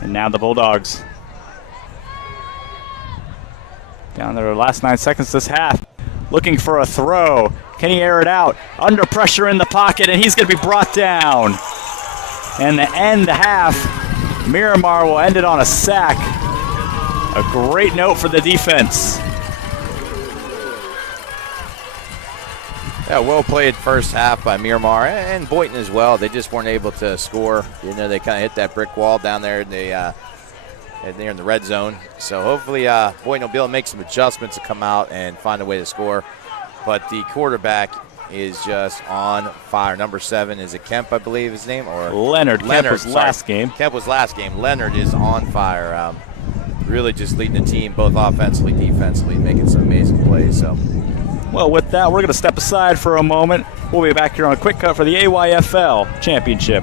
And now the Bulldogs down their last 9 seconds this half. Looking for a throw. Can he air it out? Under pressure in the pocket, and he's going to be brought down. And to end the half, Miramar will end it on a sack. A great note for the defense. Yeah, well played first half by Miramar and Boynton as well. They just weren't able to score. They kind of hit that brick wall down there in the in the red zone. So hopefully Boynton will be able to make some adjustments to come out and find a way to score. But the quarterback is just on fire. Number 7, is it Kemp, I believe his name? Or Leonard. Kemp was last game. Kemp was last game. Leonard is on fire. Really just leading the team both offensively, defensively, making some amazing plays. So. Well, with that, we're going to step aside for a moment. We'll be back here on QwikCut for the AYFL Championship.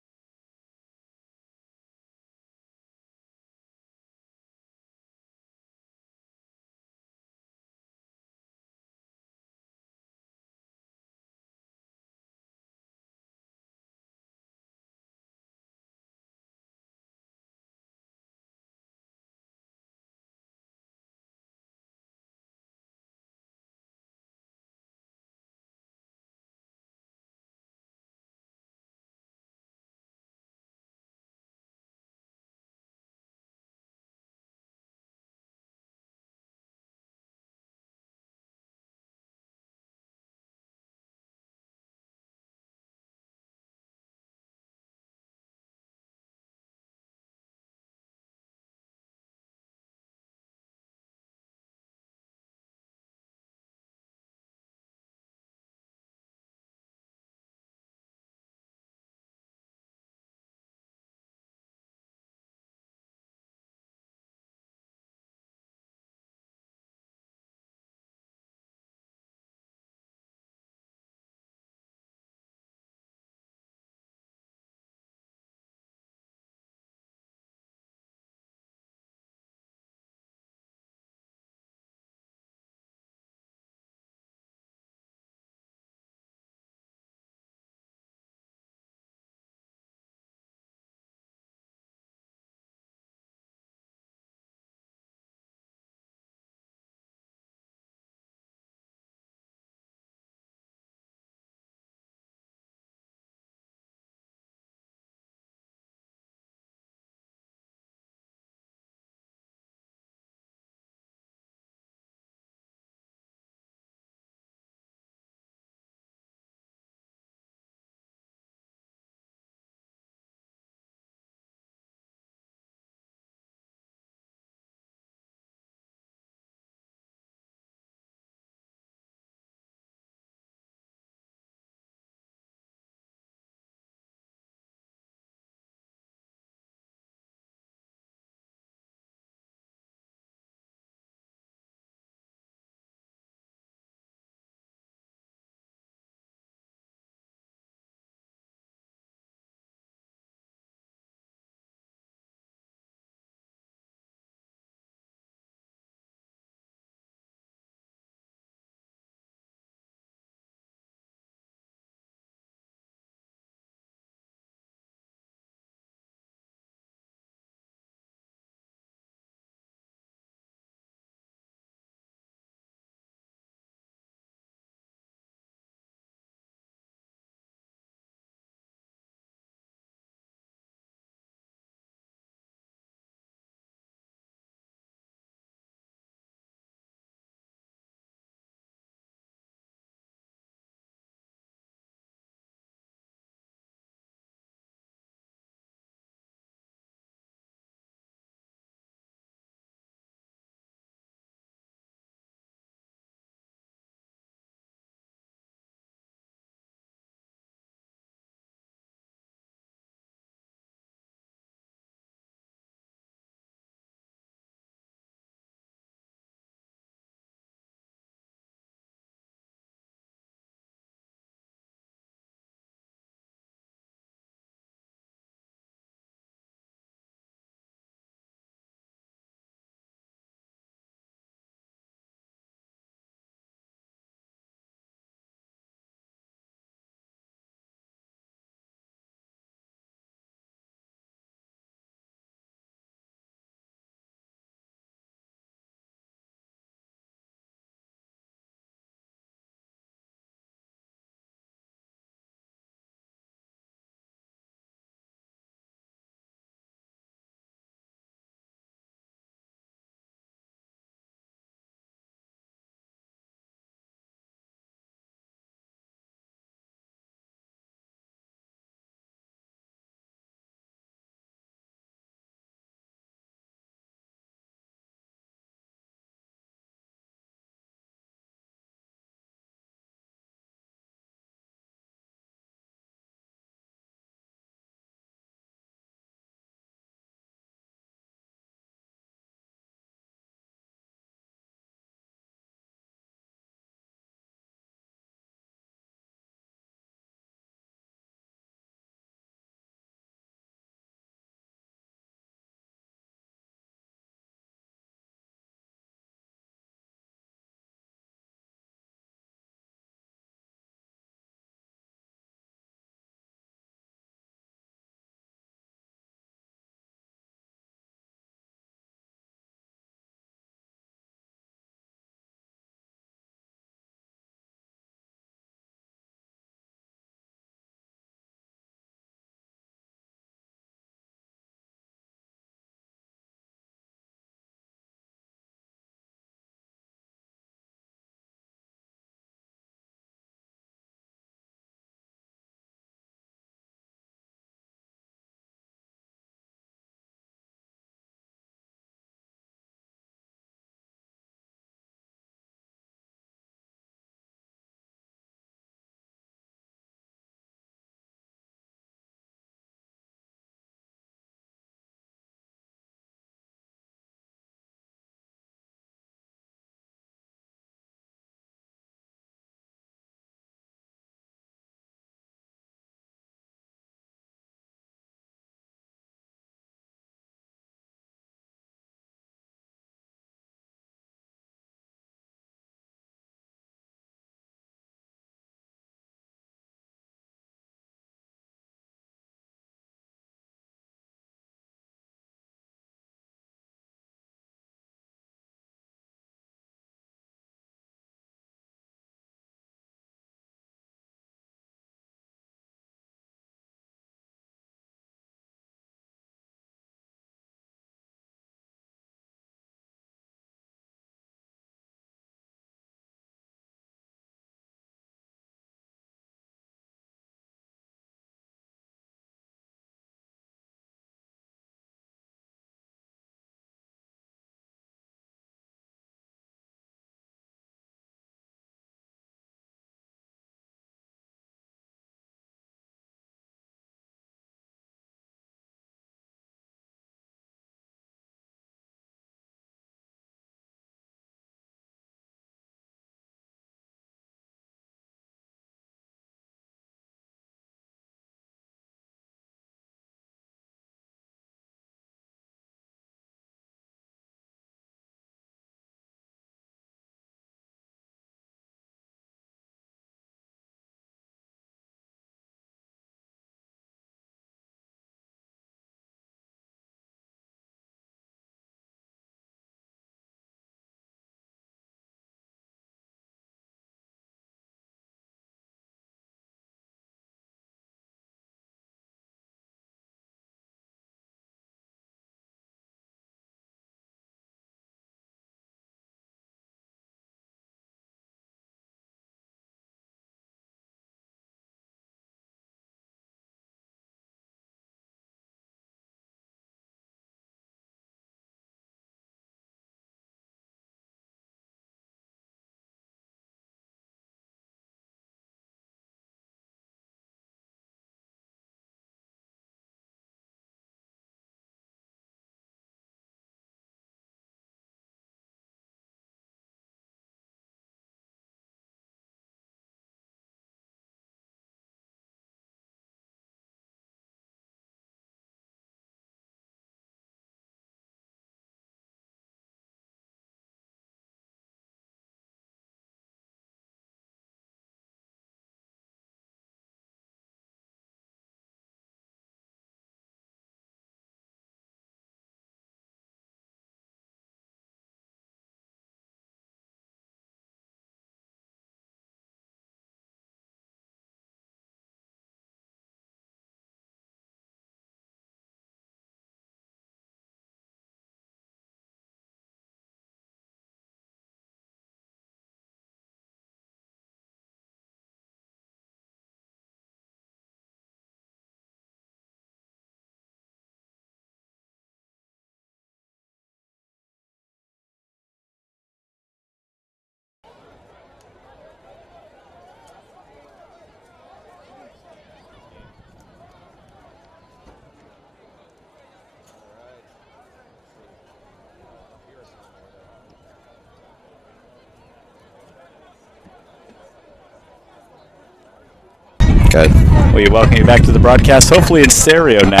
Okay. We welcome you back to the broadcast, hopefully in stereo now.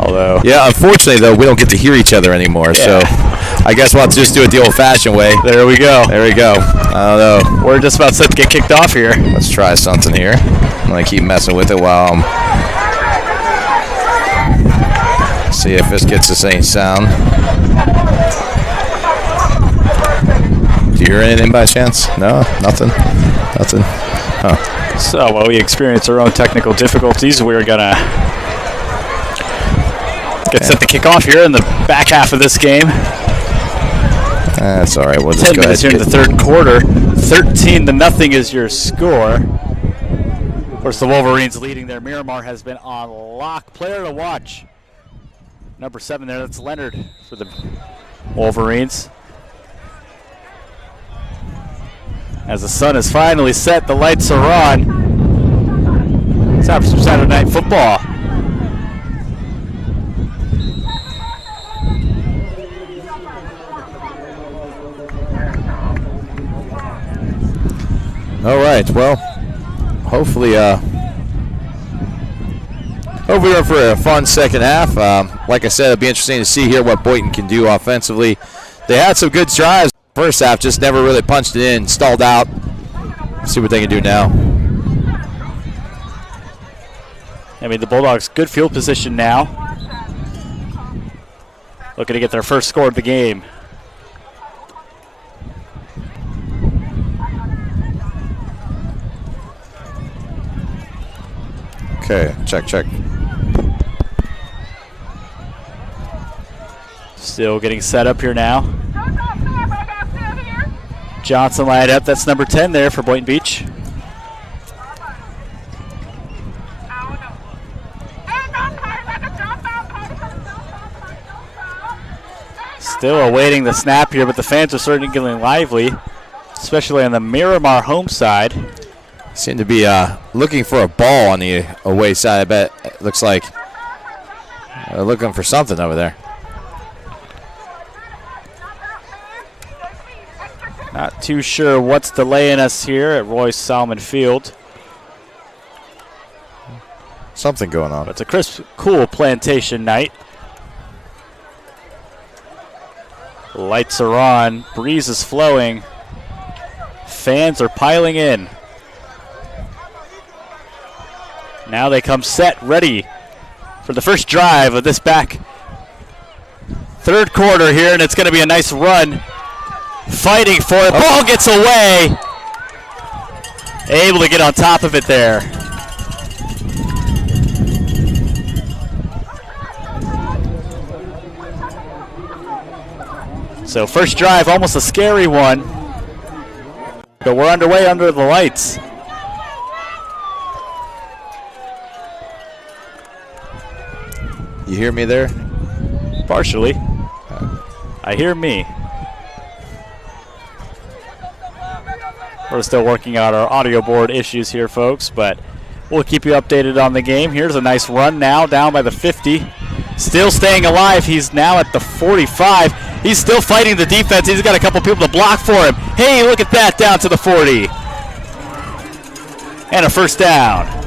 Although, Yeah, unfortunately, though, we don't get to hear each other anymore, so I guess we'll have to just do it the old-fashioned way. there we go. There we go. I don't know. We're just about set to get kicked off here. Let's try something here. I'm going to keep messing with it while I'm... See if this gets the same sound. Do you hear anything by chance? No? Nothing? Nothing? Huh. So while we experience our own technical difficulties, we're going to get set to kick off here in the back half of this game. That's all right. We'll just 10 go minutes ahead here in the third quarter. 13-0 is your score. Of course, the Wolverines leading there. Miramar has been on lock. Player to watch. Number 7 there, that's Leonard for the Wolverines. As the sun is finally set, the lights are on. It's time for some Saturday Night Football. All right. Well, hopefully we're in for a fun second half. Like I said, it'll be interesting to see here what Boynton can do offensively. They had some good drives first half, just never really punched it in, stalled out. See what they can do now. I mean, the Bulldogs, good field position now. Looking to get their first score of the game. Okay, check. Still getting set up here now. Johnson lined up. That's number 10 there for Boynton Beach. Still awaiting the snap here, but the fans are certainly getting lively, especially on the Miramar home side. Seem to be looking for a ball on the away side. I bet it looks like they're looking for something over there. Not too sure what's delaying us here at Royce Salmon Field. Something going on. But it's a crisp, cool plantation night. Lights are on. Breeze is flowing. Fans are piling in. Now they come set, ready for the first drive of this back third quarter here, and it's going to be a nice run. Fighting for it. Ball gets away. Able to get on top of it there. So first drive, almost a scary one. But we're underway under the lights. You hear me there? Partially. I hear me. We're still working out our audio board issues here, folks, but we'll keep you updated on the game. Here's a nice run now, down by the 50. Still staying alive. He's now at the 45. He's still fighting the defense. He's got a couple people to block for him. Hey, look at that, down to the 40. And a first down.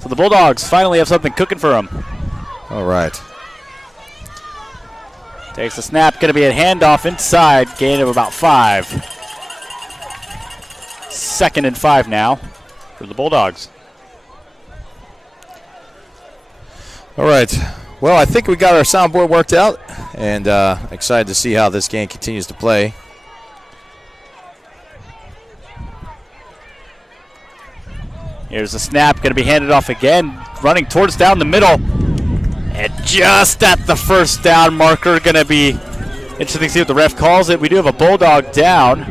So the Bulldogs finally have something cooking for them. All right. Takes the snap, going to be a handoff inside, gain of about 5. 2nd and 5 now for the Bulldogs. All right. Well, I think we got our soundboard worked out, and excited to see how this game continues to play. Here's the snap, going to be handed off again, running towards down the middle. And just at the first down marker, going to be interesting to see what the ref calls it. We do have a Bulldog down.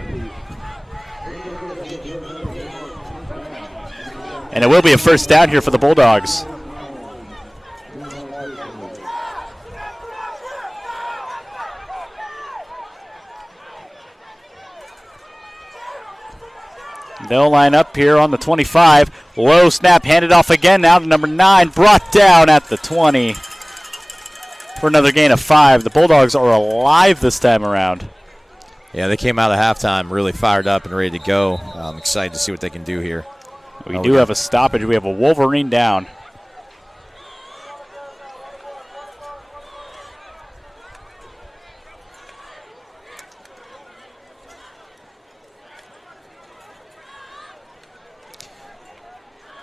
And it will be a first down here for the Bulldogs. They'll line up here on the 25. Low snap, handed off again now to number 9. Brought down at the 20 for another gain of 5. The Bulldogs are alive this time around. Yeah, they came out of halftime really fired up and ready to go. I'm excited to see what they can do here. We do have a stoppage. We have a Wolverine down.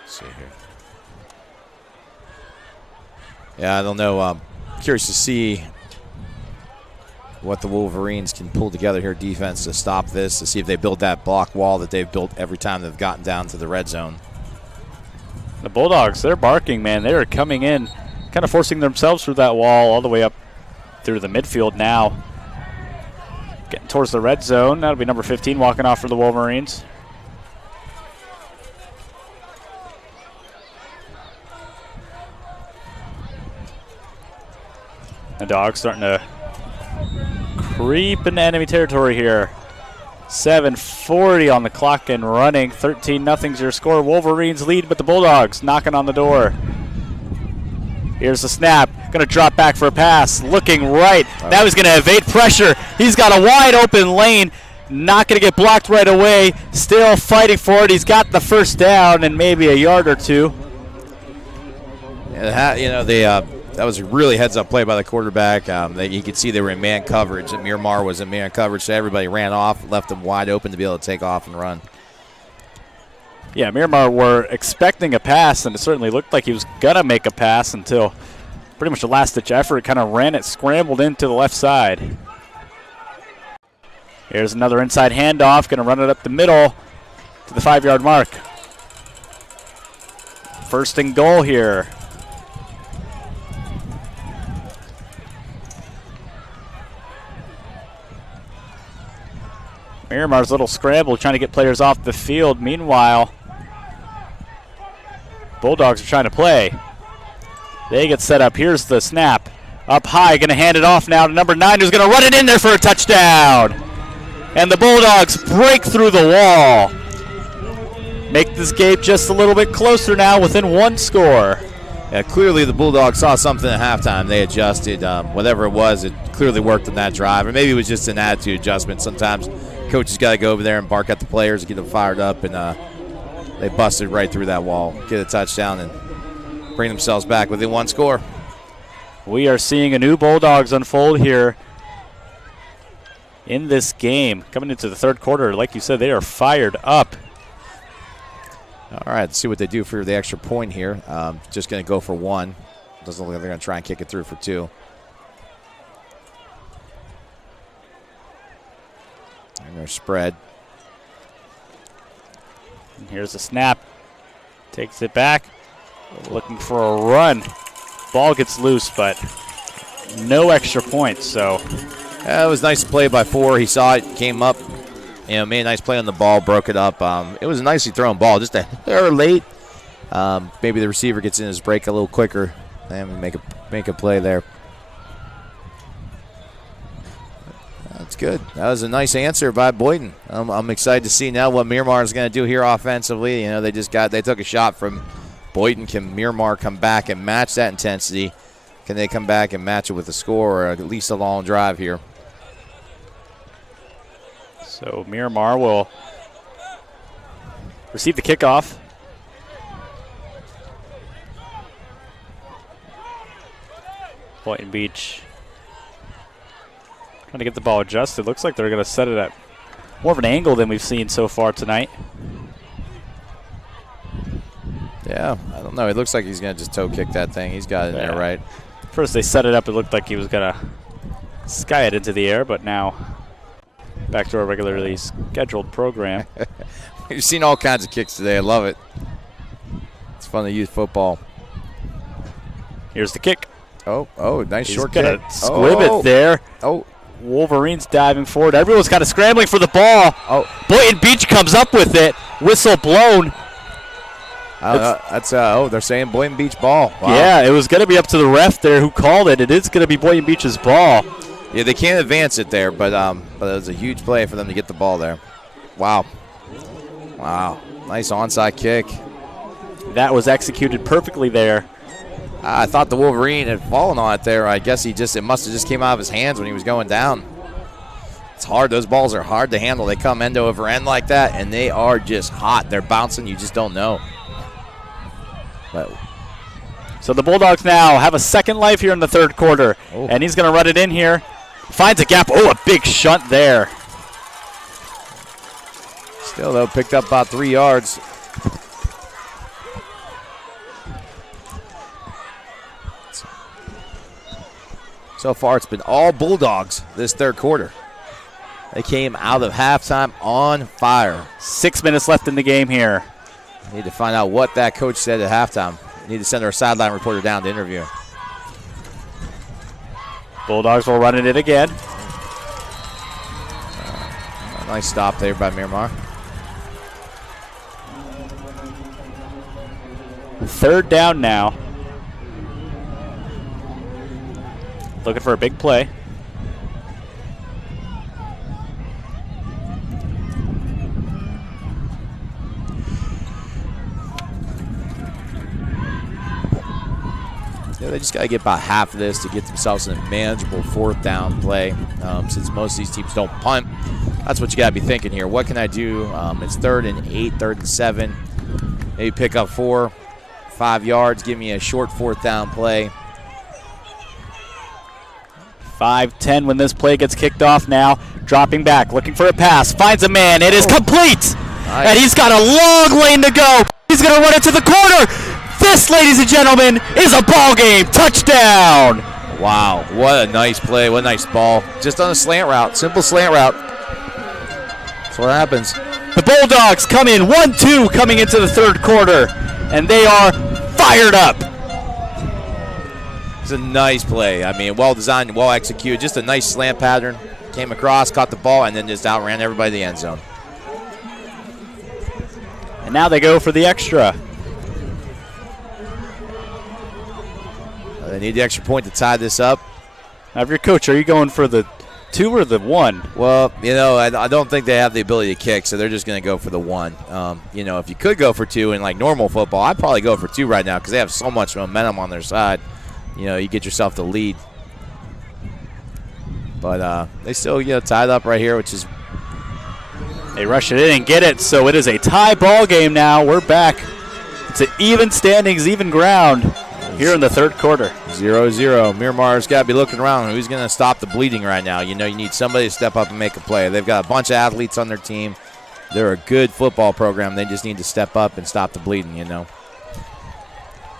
See here. Yeah, I don't know. I'm curious to see what the Wolverines can pull together here defense to stop this, to see if they build that block wall that they've built every time they've gotten down to the red zone. The Bulldogs, they're barking, man. They are coming in, kind of forcing themselves through that wall all the way up through the midfield now. Getting towards the red zone. That'll be number 15 walking off for the Wolverines. The Dogs starting to creep into enemy territory here. 7:40 on the clock and running. 13-0's your score. Wolverines lead, but the Bulldogs knocking on the door. Here's the snap. Going to drop back for a pass. Looking right. Now he's going to evade pressure. He's got a wide open lane. Not going to get blocked right away. Still fighting for it. He's got the first down and maybe a yard or two. Yeah, that was a really heads-up play by the quarterback. You could see they were in man coverage. Miramar was in man coverage, so everybody ran off, left them wide open to be able to take off and run. Yeah, Miramar were expecting a pass, and it certainly looked like he was going to make a pass until pretty much the last-ditch effort. Kind of ran it, scrambled into the left side. Here's another inside handoff, going to run it up the middle to the 5-yard mark. First and goal here. Miramar's little scramble trying to get players off the field. Meanwhile, Bulldogs are trying to play. They get set up. Here's the snap. Up high, going to hand it off now to number 9, who's going to run it in there for a touchdown. And the Bulldogs break through the wall. Make this game just a little bit closer now, within 1 score. Yeah, clearly the Bulldogs saw something at halftime. They adjusted. Whatever it was, it clearly worked on that drive. Or maybe it was just an attitude adjustment. Sometimes coaches got to go over there and bark at the players to get them fired up, and they busted right through that wall, get a touchdown, and bring themselves back within 1 score. We are seeing a new Bulldogs unfold here in this game. Coming into the third quarter, like you said, they are fired up. All right, let's see what they do for the extra point here. Just going to go for 1. Doesn't look like they're going to try and kick it through for 2. And their spread. And here's the snap. Takes it back. Looking for a run. Ball gets loose, but no extra points. So it was nice play by 4. He saw it, came up, made a nice play on the ball, broke it up. It was a nicely thrown ball, just a hair late. Maybe the receiver gets in his break a little quicker and make a play there. That's good. That was a nice answer by Boynton. I'm excited to see now what Miramar is going to do here offensively. They took a shot from Boynton. Can Miramar come back and match that intensity? Can they come back and match it with a score or at least a long drive here? So Miramar will receive the kickoff. Boynton Beach trying to get the ball adjusted. Looks like they're going to set it at more of an angle than we've seen so far tonight. Yeah, I don't know. It looks like he's going to just toe kick that thing. He's got it in there, right? First they set it up. It looked like he was going to sky it into the air, but now back to our regularly scheduled program. We've seen all kinds of kicks today. I love it. It's fun to use football. Here's the kick. Oh, nice He's short gonna kick. squib it there. Wolverines diving forward. Everyone's kind of scrambling for the ball. Boynton Beach comes up with it. Whistle blown. They're saying Boynton Beach ball. Wow. Yeah, it was going to be up to the ref there who called it. It is going to be Boynton Beach's ball. Yeah, they can't advance it there, but it was a huge play for them to get the ball there. Wow. Wow, nice onside kick. That was executed perfectly there. I thought the Wolverine had fallen on it there. I guess it must have just came out of his hands when he was going down. It's hard. Those balls are hard to handle. They come end over end like that, and they are just hot. They're bouncing. You just don't know. But So the Bulldogs now have a second life here in the third quarter. Oh. And he's going to run it in here. Finds a gap. Oh, a big shunt there. still, though, picked up about 3 yards. So far, it's been all Bulldogs this third quarter. They came out of halftime on fire. 6 minutes left in the game here. Need to find out what that coach said at halftime. Need to send our sideline reporter down to interview him. Bulldogs will run it again. A nice stop there by Miramar. Third down now. Looking for a big play. Yeah, they just got to get about half of this to get themselves in a manageable fourth down play. Since most of these teams don't punt, that's what you got to be thinking here. What can I do? It's 3rd and 8, 3rd and 7. Maybe pick up 4, 5 yards. Give me a short fourth down play. 5-10 when this play gets kicked off now. Dropping back, looking for a pass. Finds a man. It is complete. Nice. And he's got a long lane to go. He's going to run it to the corner. This, ladies and gentlemen, is a ball game. Touchdown. Wow, what a nice play. What a nice ball. Just on a slant route. Simple slant route. That's what happens. The Bulldogs come in 1-2 coming into the third quarter, and they are fired up. It's a nice play. I mean, well designed, well executed. Just a nice slant pattern. Came across, caught the ball, and then just outran everybody in the end zone. And now they go for the extra. They need the extra point to tie this up. Now, if you're coach, are you going for the 2 or the 1? Well, I don't think they have the ability to kick, so they're just going to go for the 1. If you could go for 2 in like normal football, I'd probably go for 2 right now because they have so much momentum on their side. You get yourself the lead. But they still tied up right here, which is. They rush it in and get it, so it is a tie ball game now. We're back. It's an even standings, even ground here in the third quarter. 0-0. Miramar's got to be looking around. Who's going to stop the bleeding right now? You need somebody to step up and make a play. They've got a bunch of athletes on their team. They're a good football program. They just need to step up and stop the bleeding,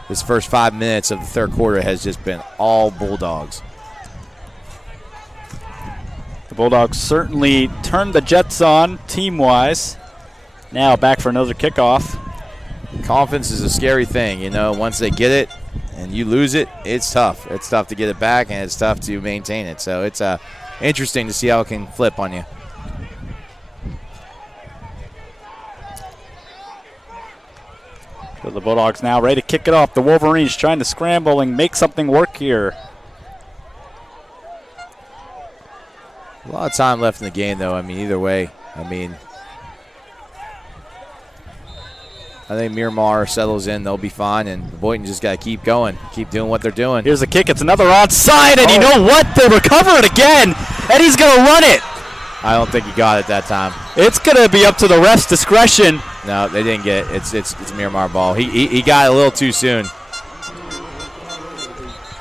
This first 5 minutes of the third quarter has just been all Bulldogs. The Bulldogs certainly turned the Jets on team-wise. Now back for another kickoff. Confidence is a scary thing, Once they get it and you lose it, it's tough. It's tough to get it back, and it's tough to maintain it. So it's interesting to see how it can flip on you. So the Bulldogs now ready to kick it off. The Wolverines trying to scramble and make something work here. A lot of time left in the game, though. Either way. I think Miramar settles in. They'll be fine, and Boynton just got to keep going, keep doing what they're doing. Here's a kick. It's another onside, and you know what? They recover it again, and he's going to run it. I don't think he got it that time. It's going to be up to the ref's discretion. No, they didn't get it. It's Miramar ball. He got it a little too soon.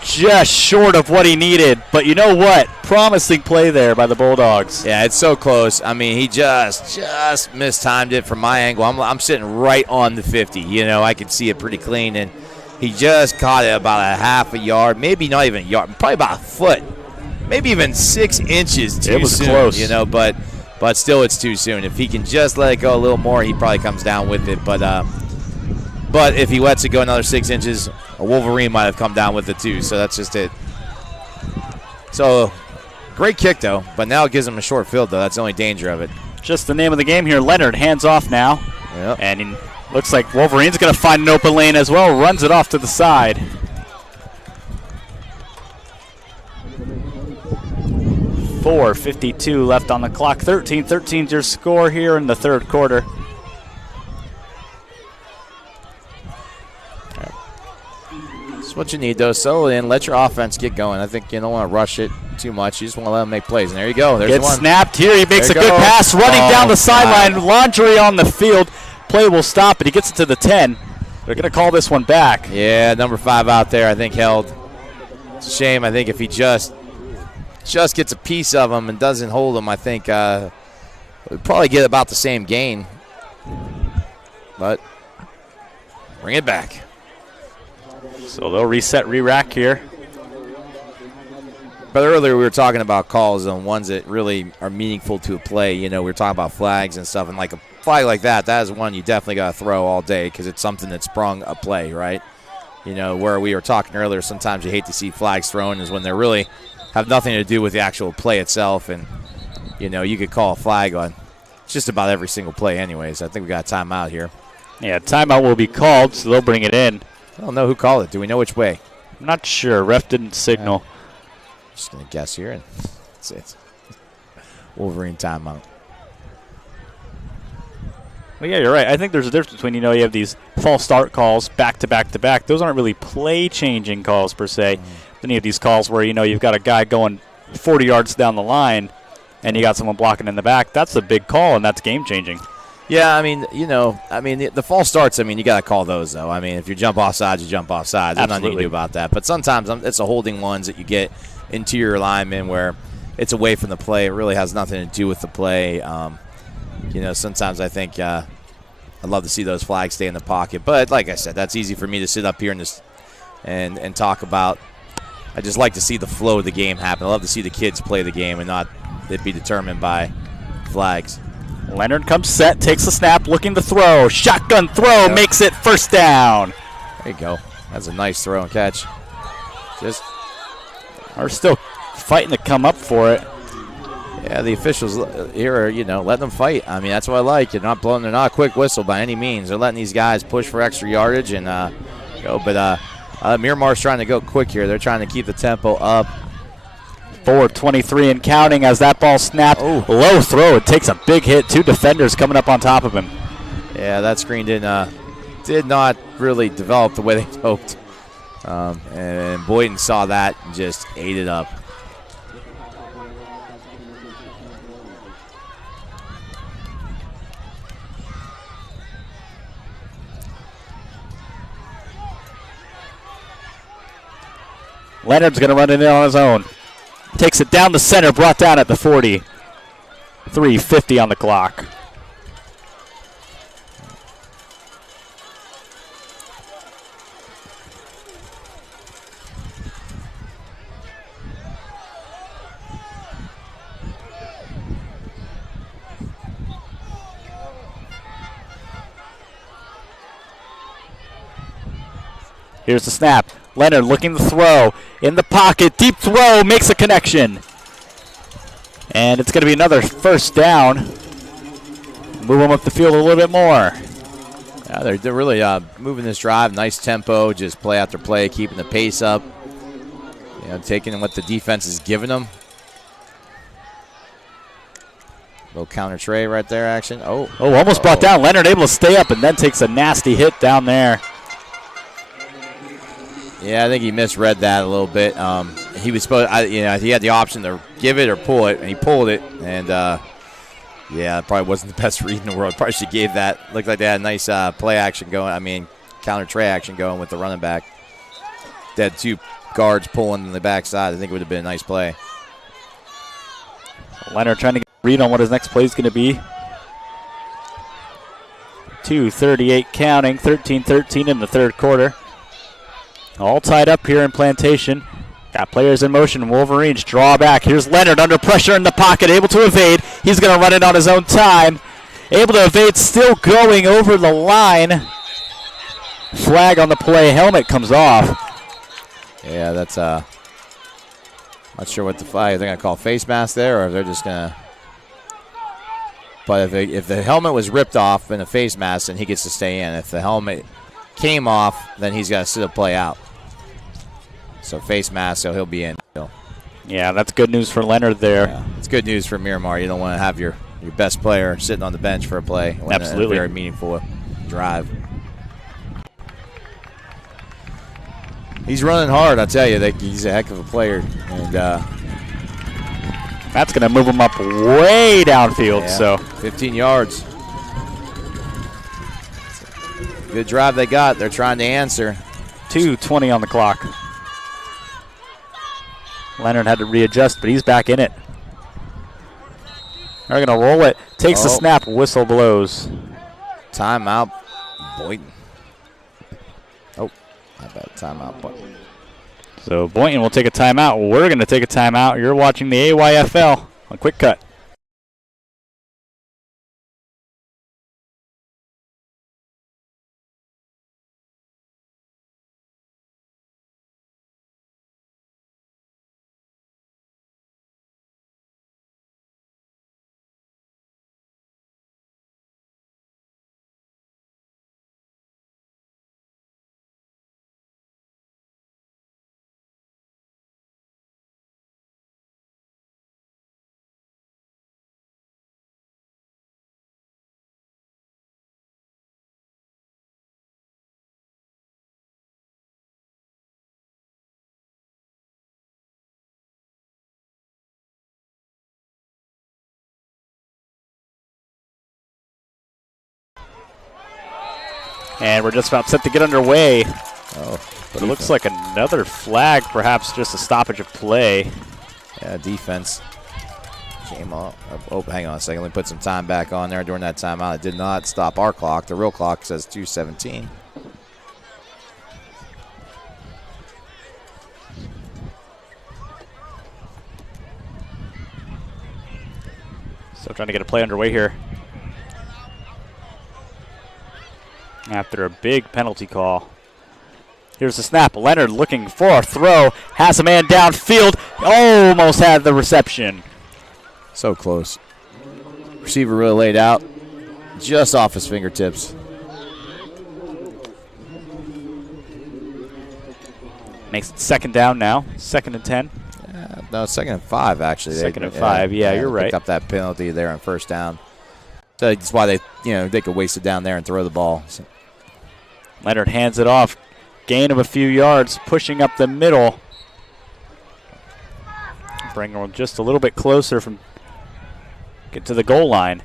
Just short of what he needed. But you know what? Promising play there by the Bulldogs. Yeah, it's so close. He just mistimed it from my angle. I'm sitting right on the 50. I could see it pretty clean, and he just caught it about a half a yard, maybe not even a yard, probably about a foot, maybe even 6 inches too soon. It was close. But still, it's too soon. If he can just let it go a little more, he probably comes down with it. But if he lets it go another 6 inches, a Wolverine might have come down with it too. So that's just it. So great kick though, but now it gives him a short field though. That's the only danger of it. Just the name of the game here. Leonard hands off now. Yep. And he looks like Wolverine's going to find an open lane as well. Runs it off to the side. 4:52 left on the clock. 13-13 is your score here in the third quarter. That's what you need, though. Settle in. Let your offense get going. I think you don't want to rush it too much. You just want to let them make plays. And there you go. There's Gets one. snapped here. He makes There a you good go. pass running Oh, down the sideline. God. Laundry on the field. Play will stop, but he gets it to the 10. They're going to call this one back. Yeah, number 5 out there, I think, held. It's a shame. I think if he just gets a piece of him and doesn't hold him, I think we'll probably get about the same gain. But bring it back. So they'll reset, re-rack here. But earlier we were talking about calls on ones that really are meaningful to a play. You know, we were talking about flags and stuff, and like a flag like that is one you definitely got to throw all day because it's something that sprung a play, right? You know, where we were talking earlier, sometimes you hate to see flags thrown is when they really have nothing to do with the actual play itself. And, you know, you could call a flag on just about every single play anyways. I think we got a timeout here. Yeah, timeout will be called, so they'll bring it in. I don't know who called it. Do we know which way? I'm not sure. Ref didn't signal. Just going to guess here. And that's it. Wolverine timeout. Well, yeah, you're right. I think there's a difference between, you have these false start calls back to back to back. Those aren't really play-changing calls per se. Then you have these calls where, you've got a guy going 40 yards down the line and you got someone blocking in the back. That's a big call, and that's game-changing. Yeah, I mean, the false starts, you got to call those, though. I mean, if you jump off sides, you jump off sides. There's nothing you can do about that. But sometimes it's the holding ones that you get interior linemen where it's away from the play. It really has nothing to do with the play. Sometimes I think I'd love to see those flags stay in the pocket. But like I said, that's easy for me to sit up here and talk about. I just like to see the flow of the game happen. I love to see the kids play the game and not it be determined by flags. Leonard comes set, takes the snap, looking to throw. Shotgun throw, makes it first down. There you go. That's a nice throw and catch. Just are still fighting to come up for it. Yeah, the officials here are, letting them fight. I mean, that's what I like. They're not a quick whistle by any means. They're letting these guys push for extra yardage and go. But Miramar's trying to go quick here. They're trying to keep the tempo up. 4:23 and counting as that ball snapped. Ooh. Low throw. It takes a big hit. 2 defenders coming up on top of him. Yeah, that screen did not really develop the way they hoped. And Boynton saw that and just ate it up. Leonard's going to run it in on his own. Takes it down the center, brought down at the 40. 3:50 on the clock. Here's the snap. Leonard looking to throw. In the pocket. Deep throw. Makes a connection. And it's going to be another first down. Move them up the field a little bit more. Yeah, they're really moving this drive. Nice tempo. Just play after play. Keeping the pace up. Taking what the defense is giving them. Little counter tray right there action. Almost brought down. Leonard able to stay up and then takes a nasty hit down there. Yeah, I think he misread that a little bit. He was supposed, he had the option to give it or pull it, and he pulled it. And it probably wasn't the best read in the world. Probably should have gave that. Looked like they had a nice play action going. Counter tray action going with the running back. They had 2 guards pulling on the backside. I think it would have been a nice play. Leonard trying to get a read on what his next play is going to be. 2:38 counting. 13-13 in the third quarter. All tied up here in Plantation. Got players in motion. Wolverines draw back. Here's Leonard under pressure in the pocket, able to evade. He's going to run it on his own time. Able to evade, still going over the line. Flag on the play. Helmet comes off. Yeah, that's not sure what the flag. Are they going to call face mask there, or if they're just going to? But if the helmet was ripped off in a face mask, then he gets to stay in. If the helmet came off, then he's got to sit a play out. So face mask, so he'll be in. Yeah, that's good news for Leonard there. Yeah, it's good news for Miramar. You don't want to have your best player sitting on the bench for a play. Absolutely. A very meaningful drive. He's running hard, I tell you. He's a heck of a player. And that's going to move him up way downfield. Yeah, so 15 yards. Good drive they got. They're trying to answer. 2:20 on the clock. Leonard had to readjust, but he's back in it. They're going to roll it. Takes the snap. Whistle blows. Timeout, Boynton. Oh, I bet timeout, Boynton. So Boynton will take a timeout. We're going to take a timeout. You're watching the AYFL on QwikCut. And we're just about set to get underway. But it looks like another flag, perhaps just a stoppage of play. Yeah, defense came up. Oh, hang on a second. Let me put some time back on there during that timeout. It did not stop our clock. The real clock says 2:17. Still trying to get a play underway here. After a big penalty call. Here's the snap. Leonard looking for a throw. Has a man downfield. Almost had the reception. So close. Receiver really laid out. Just off his fingertips. Makes it second down now. 2nd and 10. No, 2nd and 5, actually. 2nd and 5. Yeah, you're right. Picked up that penalty there on first down. So that's why they could waste it down there and throw the ball. So. Leonard hands it off. Gain of a few yards, pushing up the middle. Bring them just a little bit closer from get to the goal line.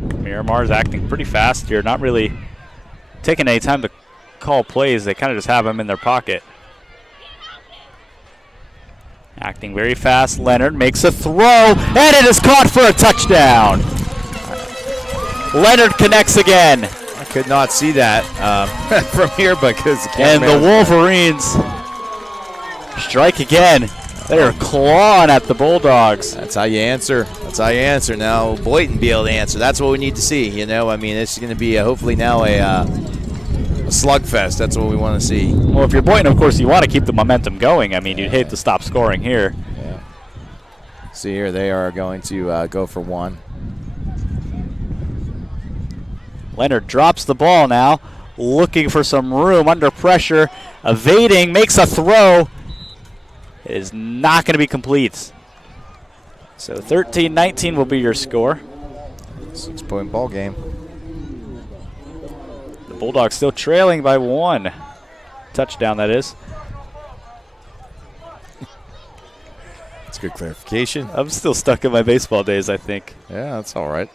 Miramar's acting pretty fast here, not really taking any time to call plays. They kind of just have them in their pocket. Acting very fast. Leonard makes a throw, and it is caught for a touchdown. Leonard connects again. I could not see that from here because and the Wolverines strike again. They're clawing at the Bulldogs. That's how you answer. That's how you answer. Now Boynton be able to answer. That's what we need to see. You know, I mean, it's going to be hopefully now a slugfest. That's what we want to see. Well, if you're Boynton, of course, you want to keep the momentum going. I mean, you'd hate to stop scoring here. Yeah. See here, they are going to go for one. Leonard drops the ball now, looking for some room under pressure, evading, makes a throw. It is not going to be complete. So 13-19 will be your score. 6-point ball game. The Bulldogs still trailing by 1. Touchdown, that is. That's good clarification. I'm still stuck in my baseball days, I think. Yeah, that's all right.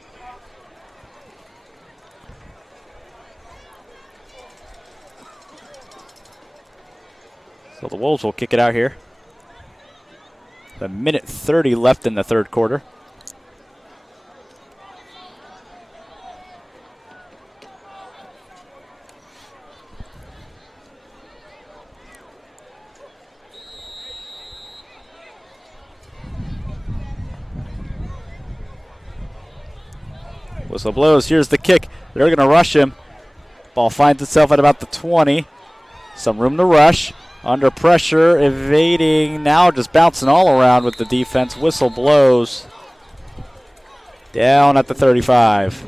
So the Wolves will kick it out here. A minute 30 left in the third quarter. Whistle blows. Here's the kick. They're going to rush him. Ball finds itself at about the 20. Some room to rush. Under pressure, evading, now just bouncing all around with the defense. Whistle blows. Down at the 35.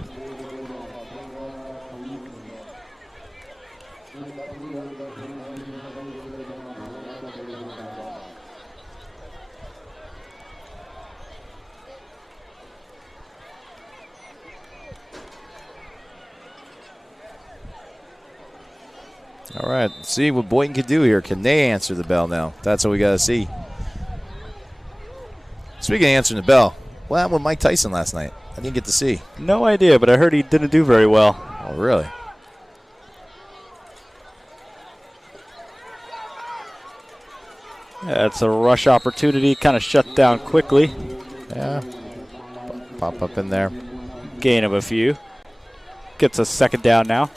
All right, let's see what Boynton can do here. Can they answer the bell now? That's what we got to see. Speaking of answering the bell, what happened with Mike Tyson last night? I didn't get to see. No idea, but I heard he didn't do very well. Oh, really? Yeah, it's a rush opportunity, kind of shut down quickly. Yeah. Pop up in there. Gain of a few. Gets a second down now.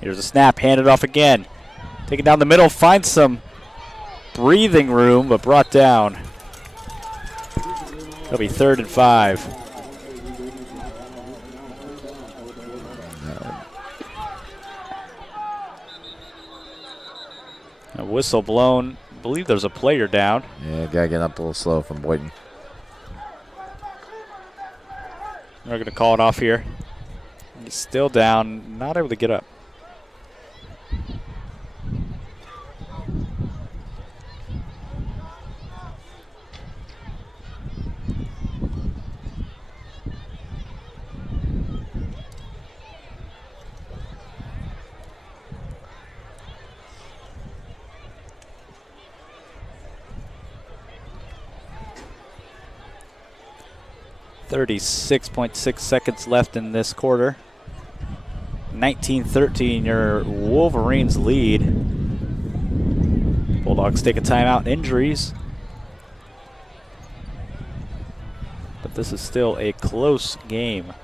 Here's a snap, handed off again. Taken down the middle, finds some breathing room, but brought down. It'll be 3rd and 5. A whistle blown. I believe there's a player down. Yeah, guy getting up a little slow from Boynton. They're going to call it off here. He's still down, not able to get up. .6 seconds left in this quarter. 19-13, your Wolverines lead. Bulldogs take a timeout. Injuries. But this is still a close game.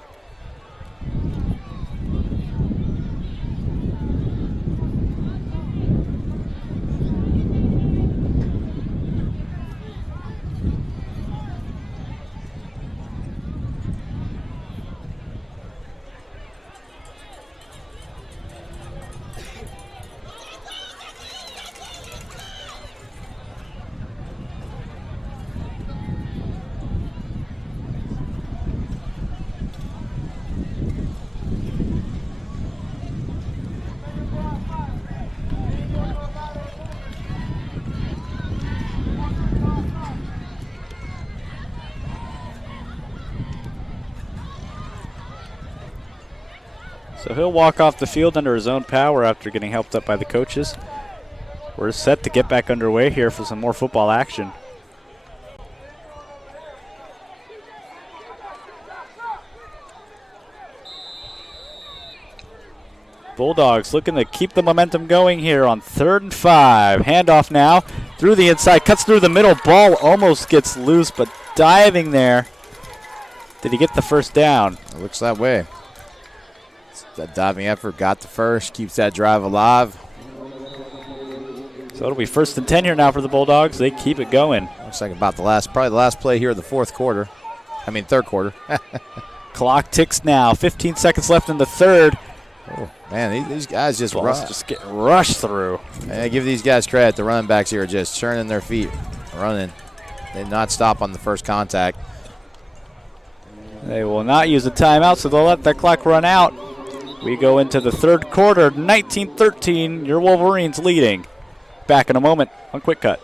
So he'll walk off the field under his own power after getting helped up by the coaches. We're set to get back underway here for some more football action. Bulldogs looking to keep the momentum going here on 3rd and 5. Handoff now through the inside, cuts through the middle. Ball almost gets loose, but diving there. Did he get the first down? It looks that way. That diving effort got the first, keeps that drive alive. So it'll be 1st and 10 here now for the Bulldogs. They keep it going. Looks like about probably the last play here of the third quarter. Clock ticks now. 15 seconds left in the 3rd. Oh, man, these guys just get rushed through. I give these guys credit. The running backs here are just churning their feet, running. They did not stop on the first contact. They will not use a timeout, so they'll let that clock run out. We go into the 3rd quarter, 19-13, your Wolverines leading. Back in a moment on QwikCut.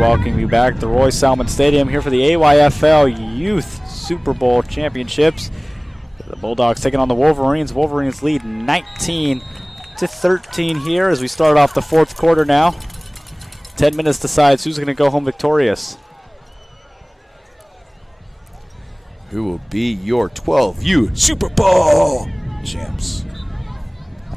welcome you back to Roy Salmon Stadium here for the AYFL Youth Super Bowl Championships. The Bulldogs taking on the Wolverines. Wolverines lead 19-13 here as we start off the fourth quarter now. 10 minutes decides who's going to go home victorious. Who will be your 12U Super Bowl champs?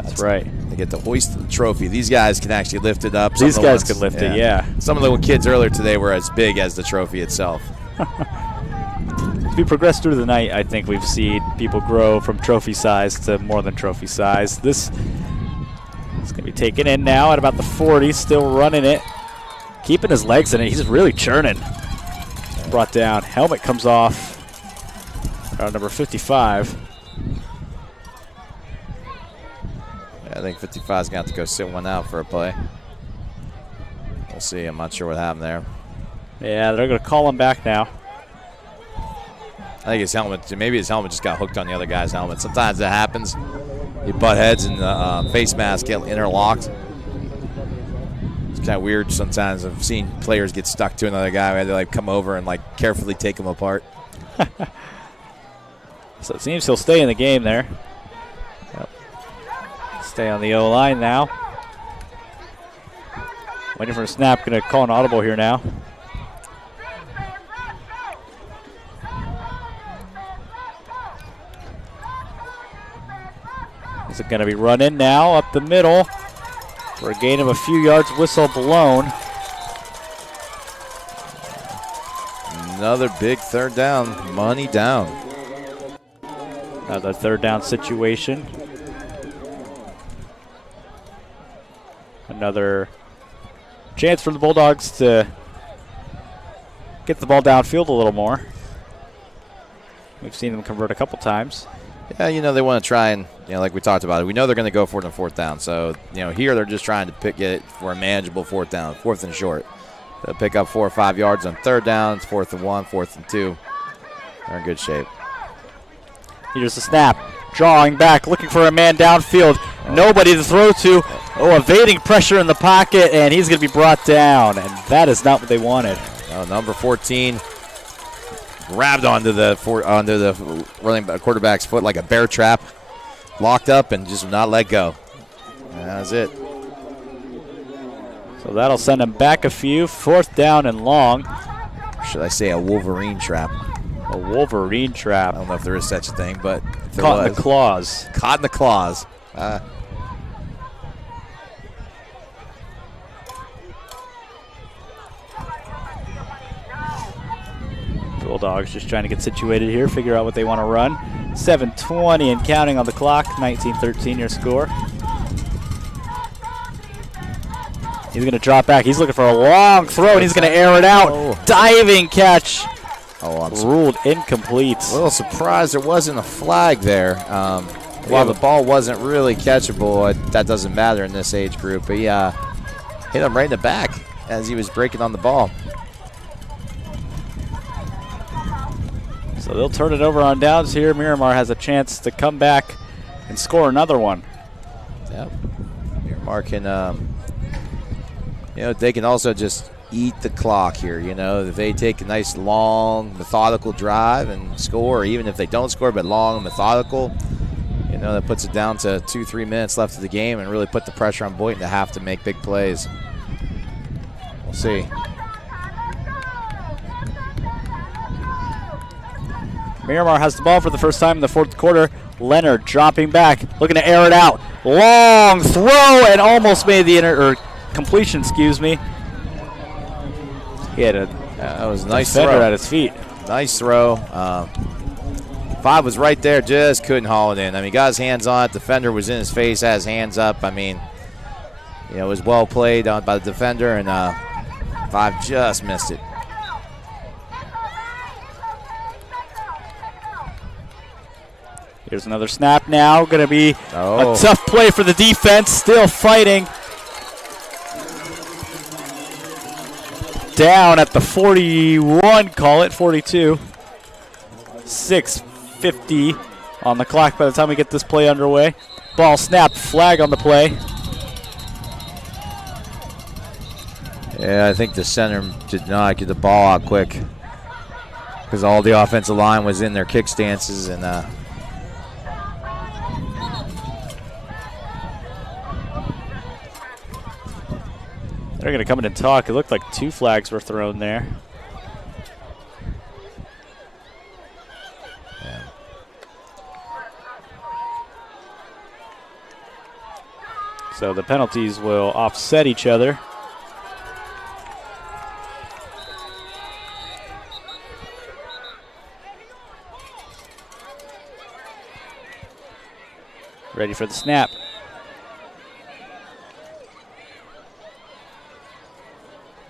That's right. They get to hoist the trophy. These guys can actually lift it up. These guys can lift it, yeah. Some of the kids earlier today were as big as the trophy itself. As we progress through the night, I think we've seen people grow from trophy size to more than trophy size. This is going to be taken in now at about the 40, still running it. Keeping his legs in it. He's really churning. Brought down. Helmet comes off. Number 55. I think 55 is going to have to go sit one out for a play. We'll see. I'm not sure what happened there. Yeah, they're going to call him back now. I think his helmet, maybe his helmet just got hooked on the other guy's helmet. Sometimes that happens. You butt heads and the face mask get interlocked. It's kind of weird sometimes. I've seen players get stuck to another guy. We had to like come over and like carefully take him apart. So it seems he'll stay in the game there. Yep. Stay on the O-line now. Waiting for a snap. Going to call an audible here now. Is it going to be running now up the middle for a gain of a few yards? Whistle blown. Another big third down. Money down. Another third down situation. Another chance for the Bulldogs to get the ball downfield a little more. We've seen them convert a couple times. Yeah, you know, they want to try and, you know, like we talked about it, we know they're going to go for it on fourth down. So, you know, here they're just trying to get it for a manageable fourth down, fourth and short. They'll pick up 4 or 5 yards on third down. It's 4th and 1, 4th and 2. They're in good shape. Here's the snap. Drawing back, looking for a man downfield. Nobody to throw to. Oh, evading pressure in the pocket, and he's going to be brought down. And that is not what they wanted. Number 14 grabbed onto the running quarterback's foot like a bear trap. Locked up and just would not let go. And that was it. So that'll send him back a few. 4th down and long. Should I say a Wolverine trap? A Wolverine trap. I don't know if there is such a thing, but caught in the claws. Caught in the claws. Bulldogs just trying to get situated here, figure out what they want to run. 7:20 and counting on the clock. 19-13 your score. He's going to drop back. He's looking for a long throw, and he's going to air it out. Oh. Diving catch. I'm ruled incomplete. A little surprised there wasn't a flag there. While the ball wasn't really catchable, that doesn't matter in this age group. But yeah, hit him right in the back as he was breaking on the ball. So they'll turn it over on downs here. Miramar has a chance to come back and score another one. Yep. Miramar can, they can also just eat the clock here. You know, if they take a nice long methodical drive and score, or even if they don't score but long and methodical, you know, that puts it down to 2-3 minutes left of the game and really put the pressure on Boynton to have to make big plays. We'll see. Miramar has the ball for the first time in the fourth quarter. Leonard dropping back, looking to air it out. Long throw and almost made the completion, excuse me. He had a that was a nice defender throw at his feet. Nice throw. 5 was right there, just couldn't haul it in. I mean, got his hands on it. Defender was in his face, had his hands up. I mean, you know, it was well played by the defender, and 5 just missed it. Here's another snap now. Going to be a tough play for the defense. Still fighting. Down at the 41, call it 42. 6:50 on the clock by the time we get this play underway. Ball snapped, flag on the play. Yeah, I think the center did not get the ball out quick because all the offensive line was in their kick stances, and they're going to come in and talk. It looked like 2 flags were thrown there. yeah. So the penalties will offset each other. Ready for the snap.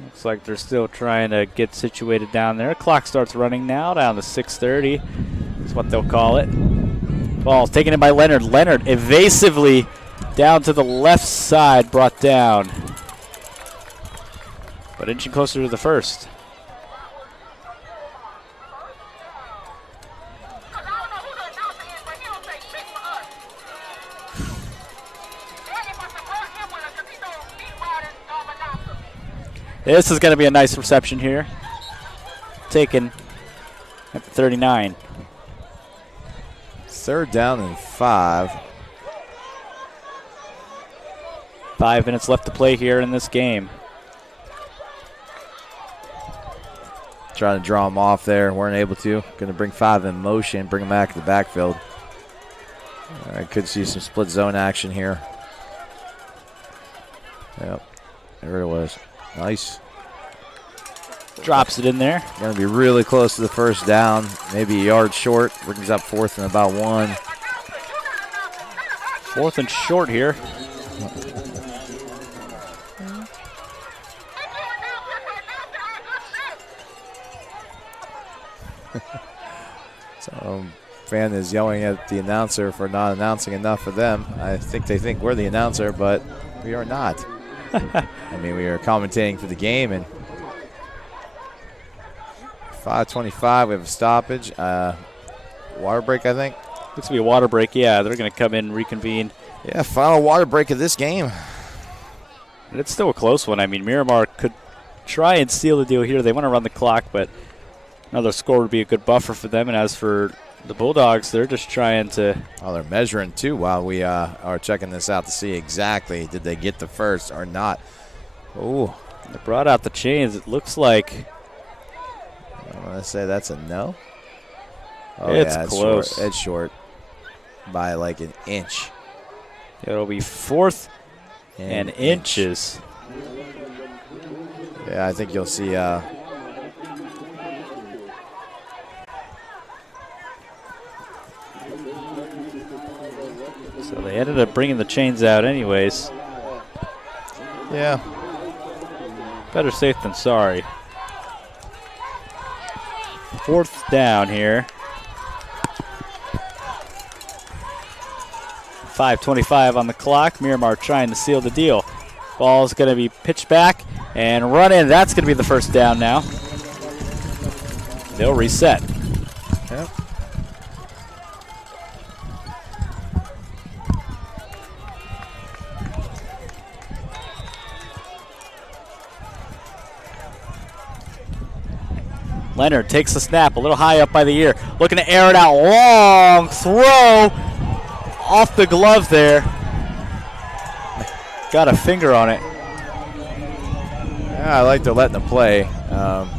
Looks like they're still trying to get situated down there. Clock starts running now, down to 6:30. That's what they'll call it. Ball's taken in by Leonard. Leonard evasively down to the left side, brought down. But inching closer to the first. This is going to be a nice reception here. Taken at the 39. 3rd down and 5. 5 minutes left to play here in this game. Trying to draw them off there. Weren't able to. Going to bring 5 in motion. Bring them back to the backfield. I could see some split zone action here. Yep. There it was. Nice. Drops it in there. Going to be really close to the first down. Maybe a yard short. Brings up 4th and about 1. 4th and short here. So, fan is yelling at the announcer for not announcing enough for them. I think they think we're the announcer, but we are not. I mean, we are commentating for the game, and 5:25, we have a stoppage. Water break, I think. Looks to be a water break. Yeah, they're going to come in and reconvene. Yeah, final water break of this game. And it's still a close one. I mean, Miramar could try and steal the deal here. They want to run the clock, but another score would be a good buffer for them. And as for the Bulldogs, they're just trying to. Oh, they're measuring, too, while we are checking this out to see exactly did they get the first or not. Oh, they brought out the chains. It looks like. I'm going to say that's a no. Oh, it's yeah, close. Short. It's short by like an inch. It'll be 4th and inches. Yeah, I think you'll see. So they ended up bringing the chains out anyways. Yeah. Better safe than sorry. 4th down here. 5:25 on the clock. Miramar trying to seal the deal. Ball's going to be pitched back and run in. That's going to be the first down now. They'll reset. Yep. Leonard takes the snap a little high up by the ear. Looking to air it out. Long throw off the glove there. Got a finger on it. Yeah, I like to let them play. But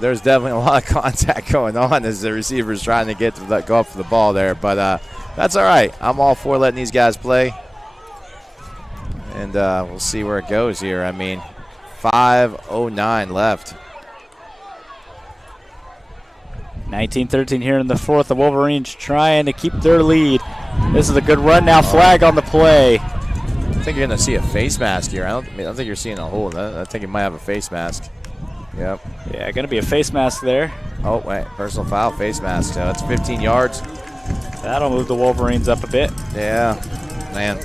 there's definitely a lot of contact going on as the receiver's trying to get to go up for the ball there. But that's all right. I'm all for letting these guys play. And we'll see where it goes here. I mean, 5:09 left. 19-13 here in the 4th. The Wolverines trying to keep their lead. This is a good run now. Flag on the play. I think you're going to see a face mask here. I don't think you're seeing a hold. I think you might have a face mask. Yep. Yeah, going to be a face mask there. Oh, wait. Personal foul, face mask. So it's 15 yards. That'll move the Wolverines up a bit. Yeah, man.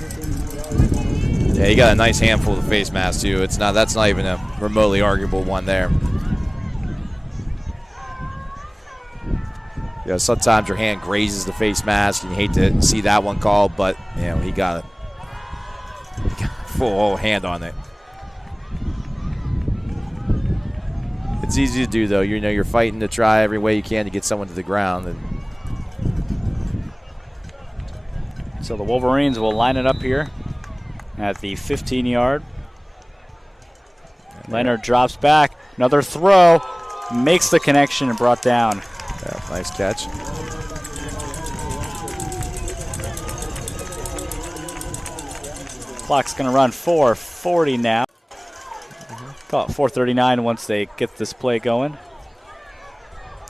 Yeah, you got a nice handful of face masks, too. That's not even a remotely arguable one there. You know, sometimes your hand grazes the face mask, and you hate to see that one called, but, you know, he got a Whoa, hand on it. It's easy to do, though. You know, you're fighting to try every way you can to get someone to the ground. And So the Wolverines will line it up here at the 15-yard. Leonard drops back. Another throw. Makes the connection and brought down. yeah, nice catch. Clock's going to run 4:40 now. Call it 4:39 once they get this play going.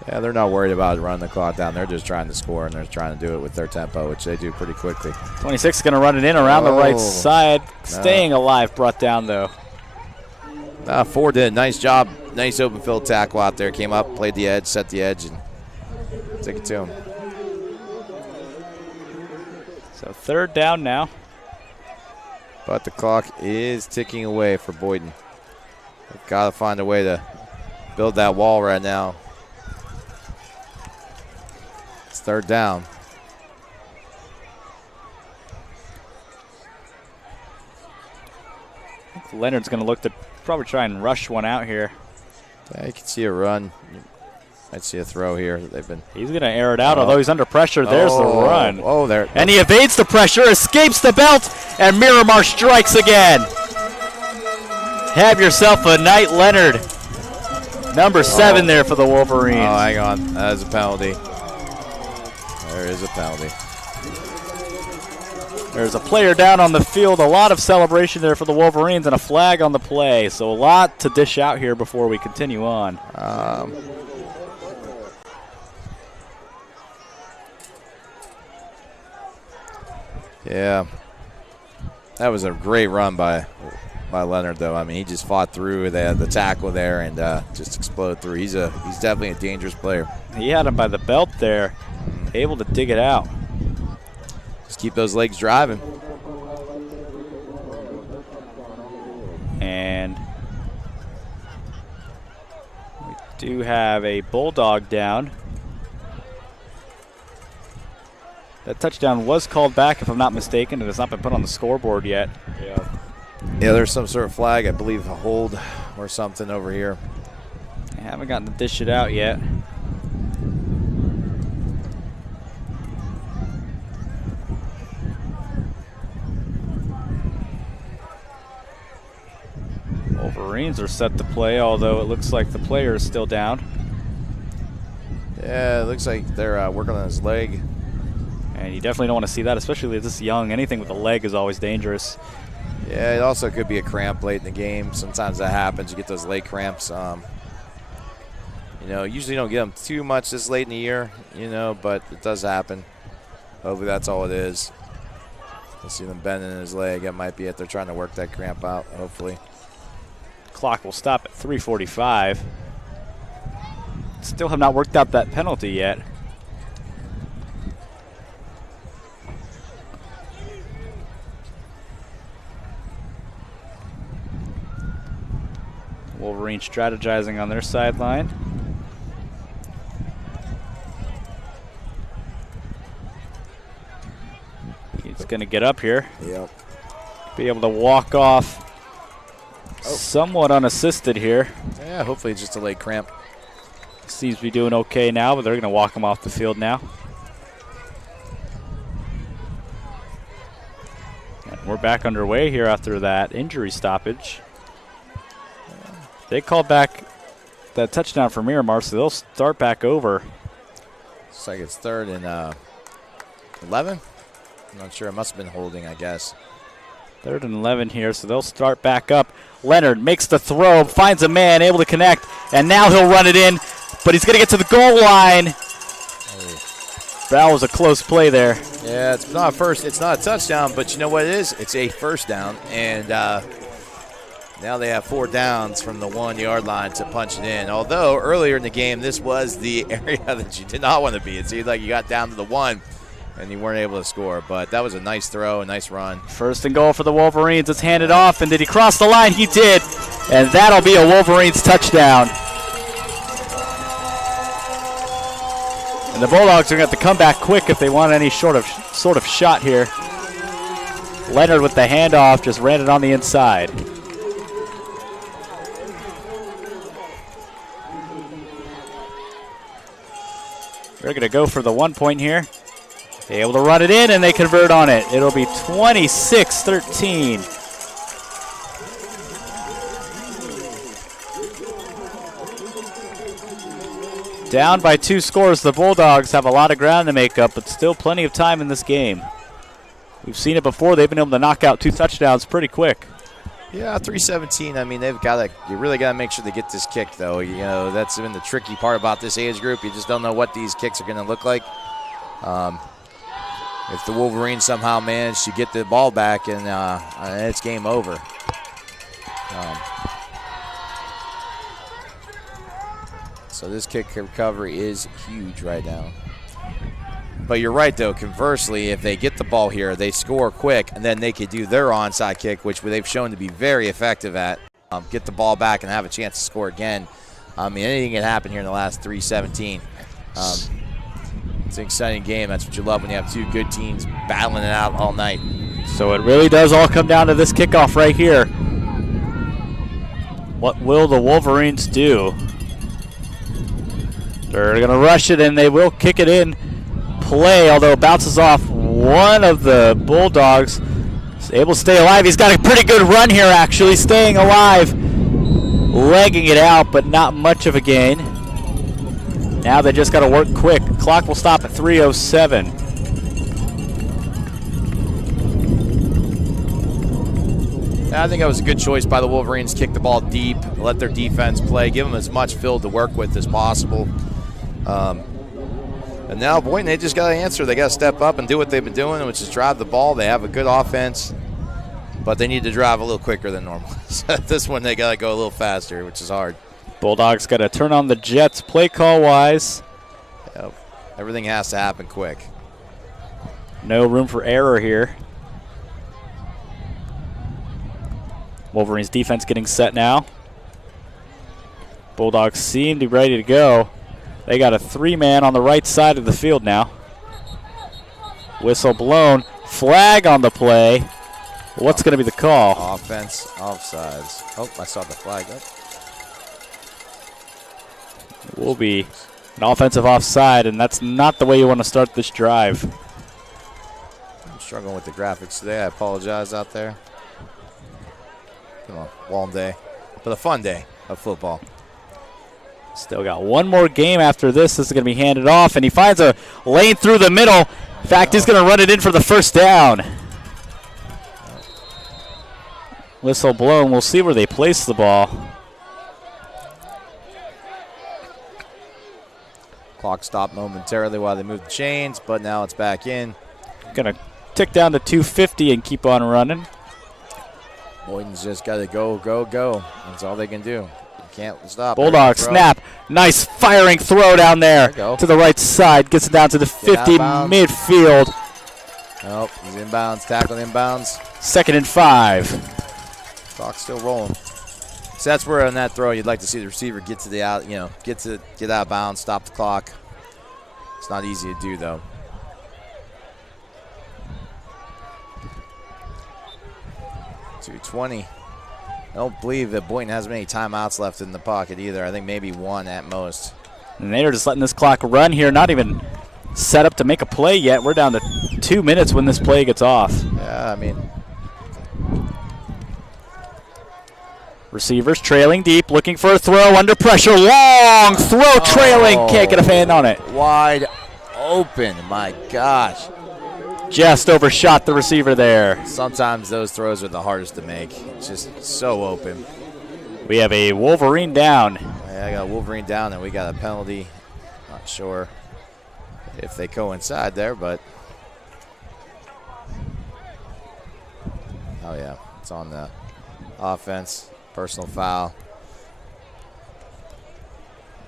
Yeah, they're not worried about running the clock down. They're just trying to score, and they're trying to do it with their tempo, which they do pretty quickly. 26 is going to run it in around the right Oh. side. Staying alive, brought down, though. Ford did a nice job. Nice open field tackle out there. Came up, played the edge, set the edge, and took it to him. So 3rd down now. But the clock is ticking away for Boynton. They've got to find a way to build that wall right now. It's 3rd down. Leonard's going to look to probably try and rush one out here. Yeah, you can see a run. Might see a throw here. They've been. He's going to air it out, although he's under pressure. There's the run. Oh, there. And he evades the pressure, escapes the belt, and Miramar strikes again. Have yourself a night, Leonard. Number 7 there for the Wolverines. Oh, hang on. That is a penalty. There is a penalty. There's a player down on the field. A lot of celebration there for the Wolverines and a flag on the play. So a lot to dish out here before we continue on. Yeah. That was a great run by Leonard, though. I mean, he just fought through the tackle there and just exploded through. He's definitely a dangerous player. He had him by the belt there, able to dig it out. Just keep those legs driving. And we do have a Bulldog down. That touchdown was called back, if I'm not mistaken. It has not been put on the scoreboard yet. Yeah, there's some sort of flag, I believe, a hold or something over here. I haven't gotten to dish it out yet. Wolverines are set to play, although it looks like the player is still down. Yeah, it looks like they're working on his leg. And you definitely don't want to see that, especially this young. Anything with a leg is always dangerous. Yeah, it also could be a cramp late in the game. Sometimes that happens. You get those leg cramps. Usually don't get them too much this late in the year, but it does happen. Hopefully that's all it is. I see them bending in his leg. It might be it. They're trying to work that cramp out, hopefully. Clock will stop at 3:45. Still have not worked out that penalty yet. Wolverine strategizing on their sideline. He's going to get up here. Yep. Be able to walk off somewhat unassisted here. Yeah, hopefully it's just a leg cramp. Seems to be doing okay now, but they're going to walk him off the field now. And we're back underway here after that injury stoppage. They called back that touchdown for Miramar, so they'll start back over. Looks like it's 3rd and 11. I'm not sure. It must have been holding, I guess. 3rd and 11 here, so they'll start back up. Leonard makes the throw, finds a man, able to connect, and now he'll run it in, but he's going to get to the goal line. That was a close play there. Yeah, it's not a touchdown, but you know what it is? It's a 1st down, and now they have 4 downs from the 1-yard line to punch it in. Although earlier in the game, this was the area that you did not want to be. It seemed like you got down to the 1 and you weren't able to score. But that was a nice throw, a nice run. 1st and goal for the Wolverines. It's handed off, and did he cross the line? He did, and that'll be a Wolverines touchdown. And the Bulldogs are going to have to come back quick if they want any sort of shot here. Leonard with the handoff, just ran it on the inside. They're going to go for the 1 point here. They're able to run it in, and they convert on it. It'll be 26-13. Down by 2 scores. The Bulldogs have a lot of ground to make up, but still plenty of time in this game. We've seen it before. They've been able to knock out 2 touchdowns pretty quick. Yeah, 3:17. I mean, they've got to. You really got to make sure they get this kick, though. You know, that's been the tricky part about this age group. You just don't know what these kicks are going to look like. If the Wolverines somehow manage to get the ball back, and it's game over. So this kick recovery is huge right now. But you're right, though. Conversely, if they get the ball here, they score quick, and then they could do their onside kick, which they've shown to be very effective at. Get the ball back and have a chance to score again. I mean, anything can happen here in the last 3:17. It's an exciting game. That's what you love when you have 2 good teams battling it out all night. So it really does all come down to this kickoff right here. What will the Wolverines do? They're going to rush it, and they will kick it in play, although it bounces off one of the Bulldogs. He's able to stay alive. He's got a pretty good run here, actually, staying alive. Legging it out, but not much of a gain. Now they just got to work quick. Clock will stop at 3:07. I think that was a good choice by the Wolverines. Kick the ball deep, let their defense play, give them as much field to work with as possible. And now Boynton, they just got to answer. They got to step up and do what they've been doing, which is drive the ball. They have a good offense, but they need to drive a little quicker than normal. So this one, they got to go a little faster, which is hard. Bulldogs got to turn on the Jets play call-wise. Yep. Everything has to happen quick. No room for error here. Wolverines defense getting set now. Bulldogs seem to be ready to go. They got a 3-man on the right side of the field now. Whistle blown. Flag on the play. What's going to be the call? Offense, offsides. Oh, I saw the flag up. Will be an offensive offside, and that's not the way you want to start this drive. I'm struggling with the graphics today. I apologize out there. Come on, long day, but a fun day of football. Still got one more game after this. This is going to be handed off, and he finds a lane through the middle. In fact, he's going to run it in for the first down. Whistle blown. We'll see where they place the ball. Clock stopped momentarily while they moved the chains, but now it's back in. Going to tick down to 2:50 and keep on running. Boynton's just got to go, go, go. That's all they can do. You can't stop. Bulldog snap. Nice firing throw down there to the right side. Gets it down to the 50 midfield. Nope, he's inbounds, tackled inbounds. 2nd and 5. Clock's still rolling. So that's where on that throw you'd like to see the receiver get to the out, get out of bounds, stop the clock. It's not easy to do though. .220. I don't believe that Boynton has many timeouts left in the pocket either. I think maybe 1 at most. And they're just letting this clock run here, not even set up to make a play yet. We're down to 2 minutes when this play gets off. Yeah, I mean. Receivers trailing deep, looking for a throw under pressure. Long throw, trailing, can't get a hand on it. Wide open, my gosh. Just overshot the receiver there. Sometimes those throws are the hardest to make. It's just so open. We have a Wolverine down. Yeah, I got a Wolverine down, and we got a penalty. Not sure if they coincide there, but. Oh, yeah, it's on the offense. Personal foul.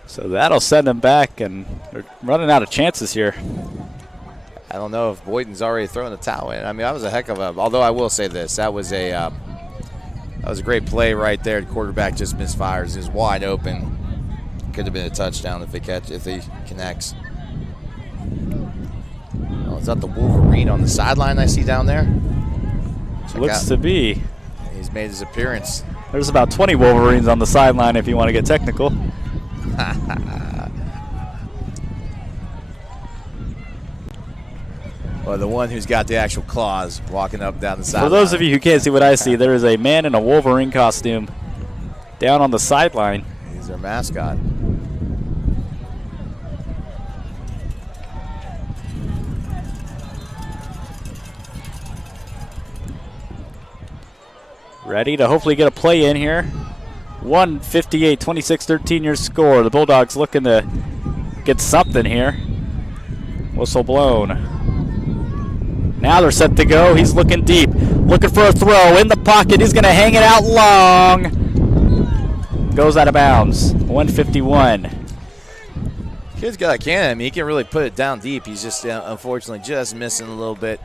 So that'll send them back, and they're running out of chances here. I don't know if Boynton's already thrown the towel in. I mean, that was a heck of a. Although I will say this, that was a great play right there. The quarterback just misfires. He was wide open. Could have been a touchdown if he connects. Oh, is that the Wolverine on the sideline I see down there? Looks to be. He's made his appearance. There's about 20 Wolverines on the sideline if you want to get technical. Well, the one who's got the actual claws walking up down the sideline. For those of you who can't see what I see, there is a man in a Wolverine costume down on the sideline. He's their mascot. Ready to hopefully get a play in here. 158, 26-13 your score. The Bulldogs looking to get something here. Whistle blown. Now they're set to go. He's looking deep, looking for a throw in the pocket. He's going to hang it out long. Goes out of bounds. 151. Kid's got a cannon. I mean, he can really put it down deep. He's just unfortunately just missing a little bit.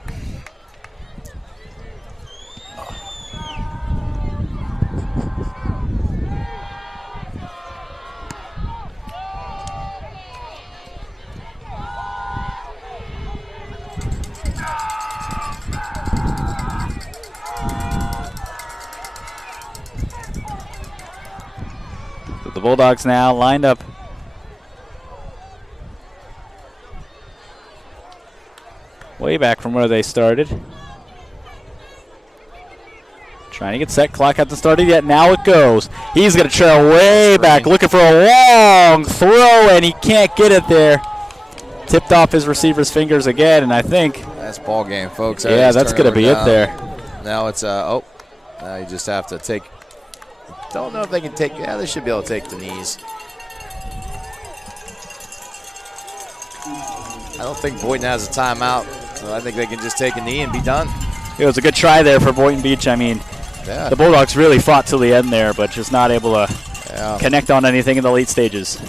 The Bulldogs now lined up. Way back from where they started. Trying to get set. Clock hasn't started yet. Now it goes. He's going to trail way back, looking for a long throw, and he can't get it there. Tipped off his receiver's fingers again, and I think that's ball game, folks. Yeah, that's going to be it there. Now it's now you just have to take. Don't know if they can take. Yeah, they should be able to take the knees. I don't think Boynton has a timeout, so I think they can just take a knee and be done. It was a good try there for Boynton Beach. I mean, the Bulldogs really fought till the end there, but just not able to connect on anything in the late stages.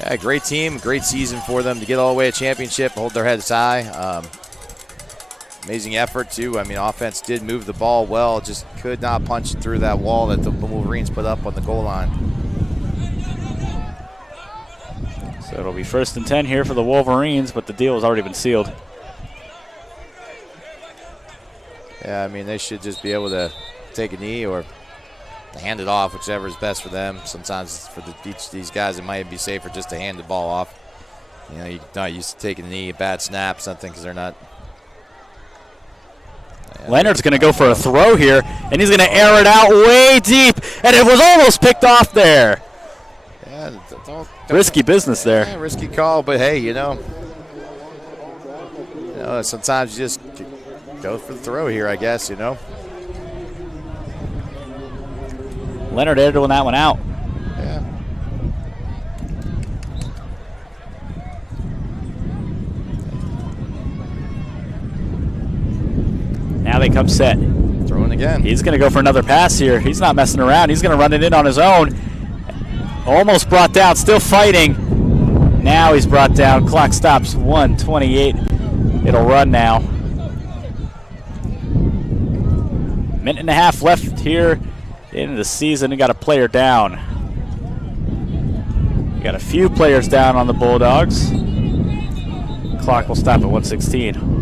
Yeah, great team, great season for them to get all the way to championship, hold their heads high. Amazing effort, too. I mean, offense did move the ball well, just could not punch through that wall that the Wolverines put up on the goal line. So it'll be 1st and 10 here for the Wolverines, but the deal has already been sealed. Yeah, I mean, they should just be able to take a knee or hand it off, whichever is best for them. Sometimes for each of these guys, it might be safer just to hand the ball off. You know, you're not used to taking a knee, a bad snap, something, because they're not. Yeah, Leonard's going to go for a throw here, and he's going to air it out way deep, and it was almost picked off there. Yeah, don't risky business there. Yeah, risky call, but hey, sometimes you just go for the throw here, I guess, Leonard airing that one out. Yeah. Now they come set. Throwing again. He's going to go for another pass here. He's not messing around. He's going to run it in on his own. Almost brought down, still fighting. Now he's brought down. Clock stops 1:28. It'll run now. Minute and a half left here in the season. We got a player down. We got a few players down on the Bulldogs. Clock will stop at 1:16.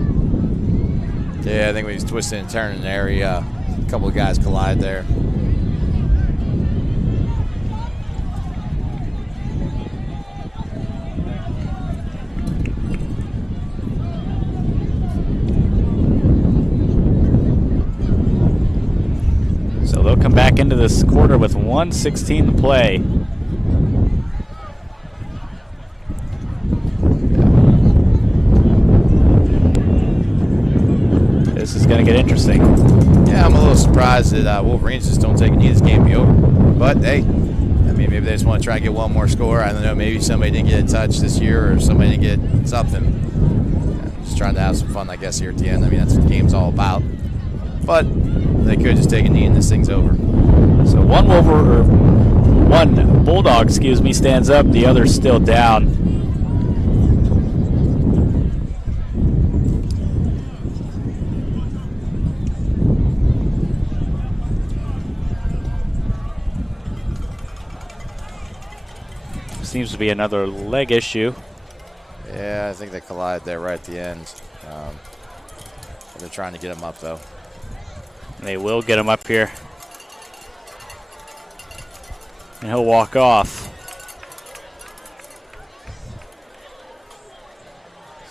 Yeah, I think when he's twisting and turning there, a couple of guys collide there. So they'll come back into this quarter with 1:16 to play. This is going to get interesting. Yeah, I'm a little surprised that Wolverines just don't take a knee. This game be over. But hey, I mean, maybe they just want to try and get one more score. I don't know. Maybe somebody didn't get a touch this year, or somebody didn't get something. Yeah, just trying to have some fun, I guess, here at the end. I mean, that's what the game's all about. But they could just take a knee and this thing's over. So one Bulldog, stands up. The other's still down. Seems to be another leg issue. Yeah, I think they collide there right at the end. They're trying to get him up, though. They will get him up here. And he'll walk off.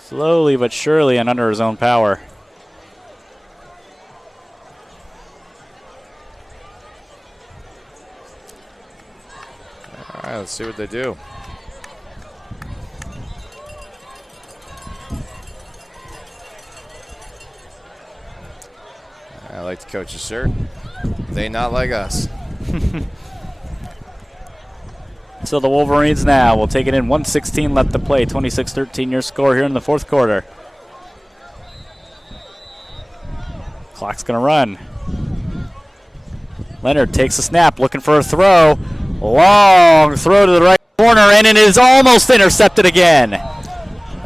Slowly but surely and under his own power. All right, let's see what they do. I like the coach's shirt. They not like us. So the Wolverines now will take it in. 1:16 left to play. 26-13 your score here in the fourth quarter. Clock's going to run. Leonard takes a snap, looking for a throw. Long throw to the right corner, and it is almost intercepted again.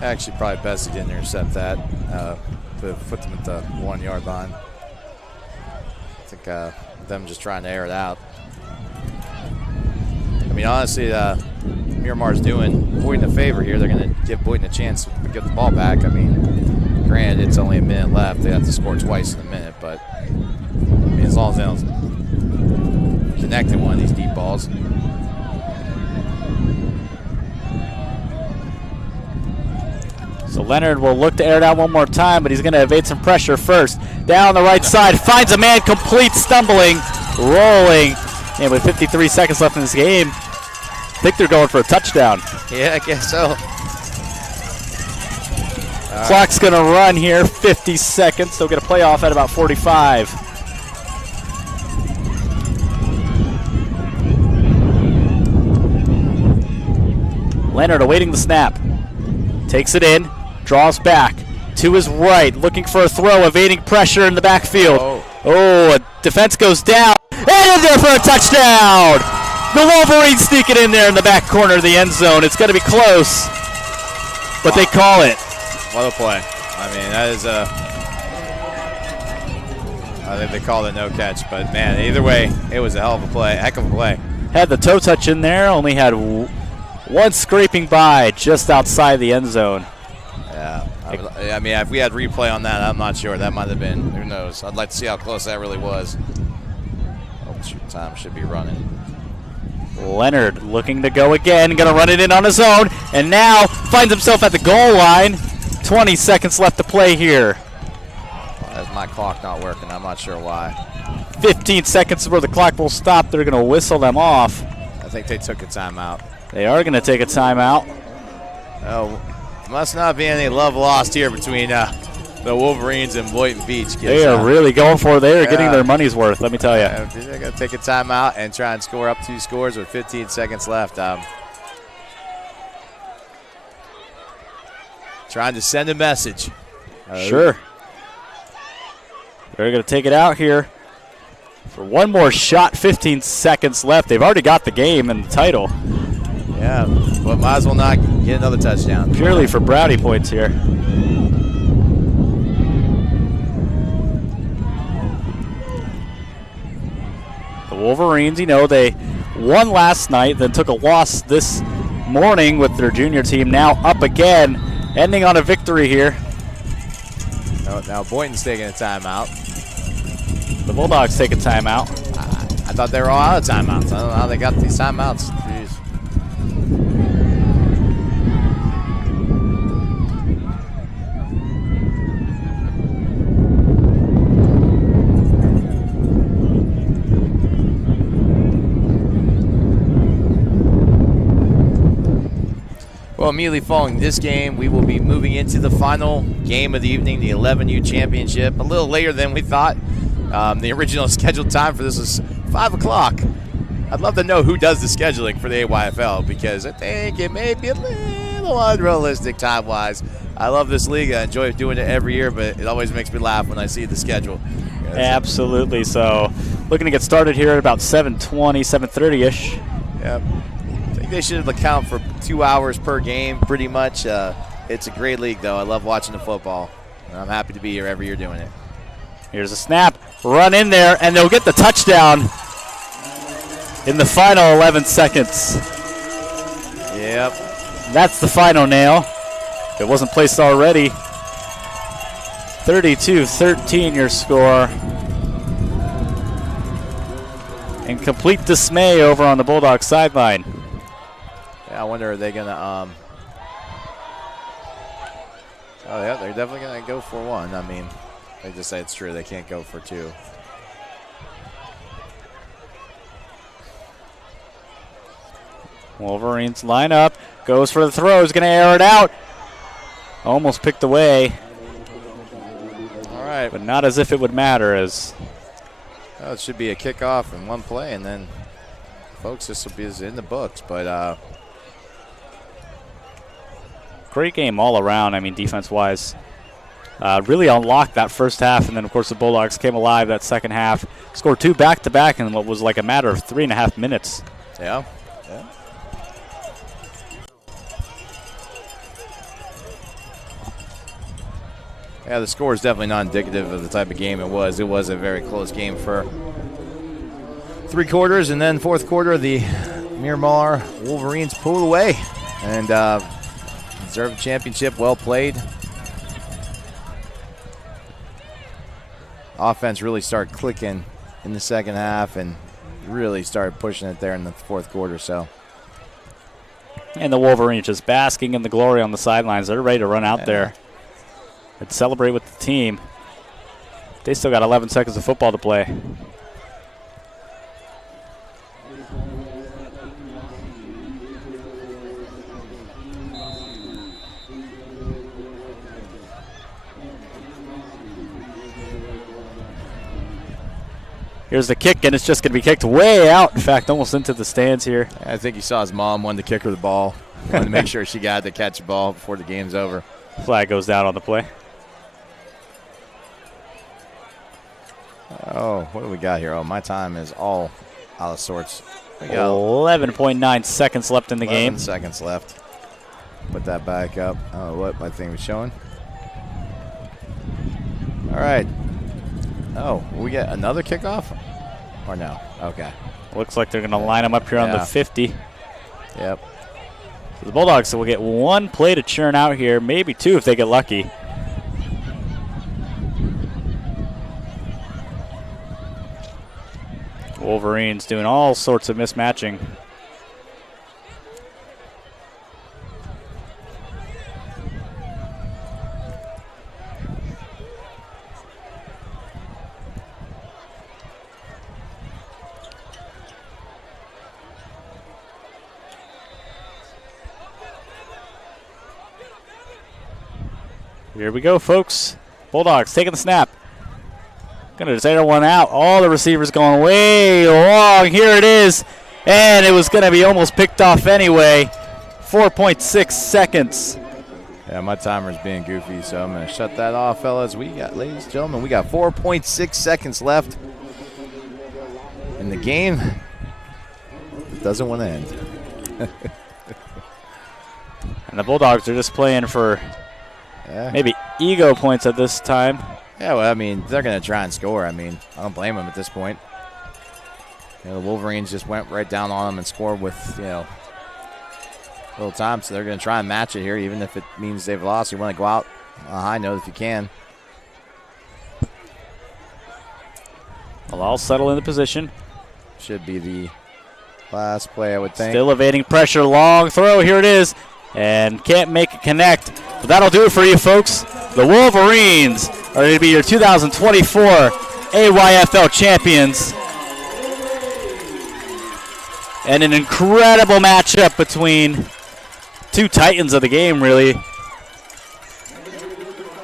Actually, probably best he didn't intercept that. Put them at the 1 yard line. I think them just trying to air it out. I mean, honestly, Miramar's doing Boynton a favor here. They're going to give Boynton a chance to get the ball back. I mean, granted, it's only a minute left. They have to score twice in a minute, but I mean, as long as they don't connect in one of these deep balls. So Leonard will look to air it out one more time, but he's going to evade some pressure first. Down the right side, finds a man, complete, stumbling, rolling. And with 53 seconds left in this game, I think they're going for a touchdown. Yeah, I guess so. Clock's going to run here, 50 seconds. They'll get a playoff at about 45. Leonard awaiting the snap. Takes it in, draws back to his right, looking for a throw, evading pressure in the backfield. Oh, a defense goes down. And in there for a touchdown! The Wolverines sneak it in there in the back corner of the end zone. It's going to be close, but they call it. What a play. I mean, that is I think they called it no catch, but man, either way, it was a hell of a play, heck of a play. Had the toe touch in there, only had one scraping by just outside the end zone. Yeah, I mean, if we had replay on that, I'm not sure. That might have been, who knows. I'd like to see how close that really was. Time should be running. Leonard looking to go again, going to run it in on his own, and now finds himself at the goal line. 20 seconds left to play here. That's my clock not working. I'm not sure why. 15 seconds where the clock will stop. They're going to whistle them off. I think they took a timeout. They are going to take a timeout. Oh, must not be any love lost here between the Wolverines and Boynton Beach. They are really going for it. They are getting their money's worth, let me tell you. They're going to take a timeout and try and score up 2 scores with 15 seconds left. Trying to send a message. Sure. They're going to take it out here for one more shot. 15 seconds left. They've already got the game and the title. Yeah, but might as well not get another touchdown. Purely for brownie points here. The Wolverines, you know, they won last night, then took a loss this morning with their junior team. Now up again, ending on a victory here. Now Boynton's taking a timeout. The Bulldogs take a timeout. I thought they were all out of timeouts. I don't know how they got these timeouts. Jeez. Well, immediately following this game, we will be moving into the final game of the evening, the 11U Championship. A little later than we thought. The original scheduled time for this is 5 o'clock. I'd love to know who does the scheduling for the AYFL because I think it may be a little unrealistic time-wise. I love this league. I enjoy doing it every year, but it always makes me laugh when I see the schedule. Absolutely. So looking to get started here at about 7:20, 7:30-ish. Yep. I think they should account for 2 hours per game pretty much. It's a great league, though. I love watching the football, and I'm happy to be here every year doing it. Here's a snap, run in there, and they'll get the touchdown in the final 11 seconds. Yep. That's the final nail. If it wasn't placed already. 32-13 your score. in complete dismay over on the Bulldogs sideline. Yeah, I wonder, are they going to oh, yeah, they're definitely going to go for one. I mean, they just say it's true. They can't go for two. Wolverines line up. Goes for the throw. Is going to air it out. Almost picked away. All right. But not as if it would matter. As it should be a kickoff in one play, and then, folks, this will be in the books. But great game all around, I mean, defense-wise. Really unlocked that first half, and then, of course, the Bulldogs came alive that second half. Scored 2 back-to-back in what was like a matter of 3.5 minutes. Yeah. Yeah, the score is definitely not indicative of the type of game it was. It was a very close game for 3 quarters, and then fourth quarter, the Miramar Wolverines pulled away and deserved a championship. Well played. Offense really started clicking in the second half and really started pushing it there in the fourth quarter. So, and the Wolverines just basking in the glory on the sidelines. They're ready to run out there and celebrate with the team. They still got 11 seconds of football to play. Here's the kick, and it's just going to be kicked way out. In fact, almost into the stands here. I think he saw his mom wanted to kick her the ball. Wanted to make sure she got to catch the ball before the game's over. Flag goes down on the play. Oh, what do we got here? Oh, my time is all out of sorts. We got 11.9 seconds left in the 11 game. seconds left. Put that back up. Oh, what my thing was showing. All right. Oh, we get another kickoff? Or no? Okay. Looks like they're going to line them up here on the 50. Yep. So the Bulldogs will get 1 play to churn out here, maybe 2 if they get lucky. Wolverines doing all sorts of mismatching. Here we go, folks. Bulldogs taking the snap. Gonna just air one out. All the receivers going way long. Here it is. And it was gonna be almost picked off anyway. 4.6 seconds. Yeah, my timer's being goofy, so I'm gonna shut that off, fellas. Ladies and gentlemen, we got 4.6 seconds left in the game. It doesn't want to end. And the Bulldogs are just playing for maybe ego points at this time. Yeah, well, I mean, they're going to try and score. I mean, I don't blame them at this point. You know, the Wolverines just went right down on them and scored with, little time. So they're going to try and match it here, even if it means they've lost. You want to go out on a high note if you can. Well, I'll settle into position. Should be the last play, I would think. Still evading pressure. Long throw. Here it is. And can't make it connect. But that'll do it for you, folks. The Wolverines are going to be your 2024 AYFL champions. And an incredible matchup between 2 titans of the game, really.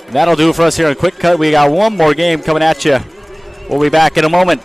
And that'll do it for us here on QwikCut. We got one more game coming at you. We'll be back in a moment.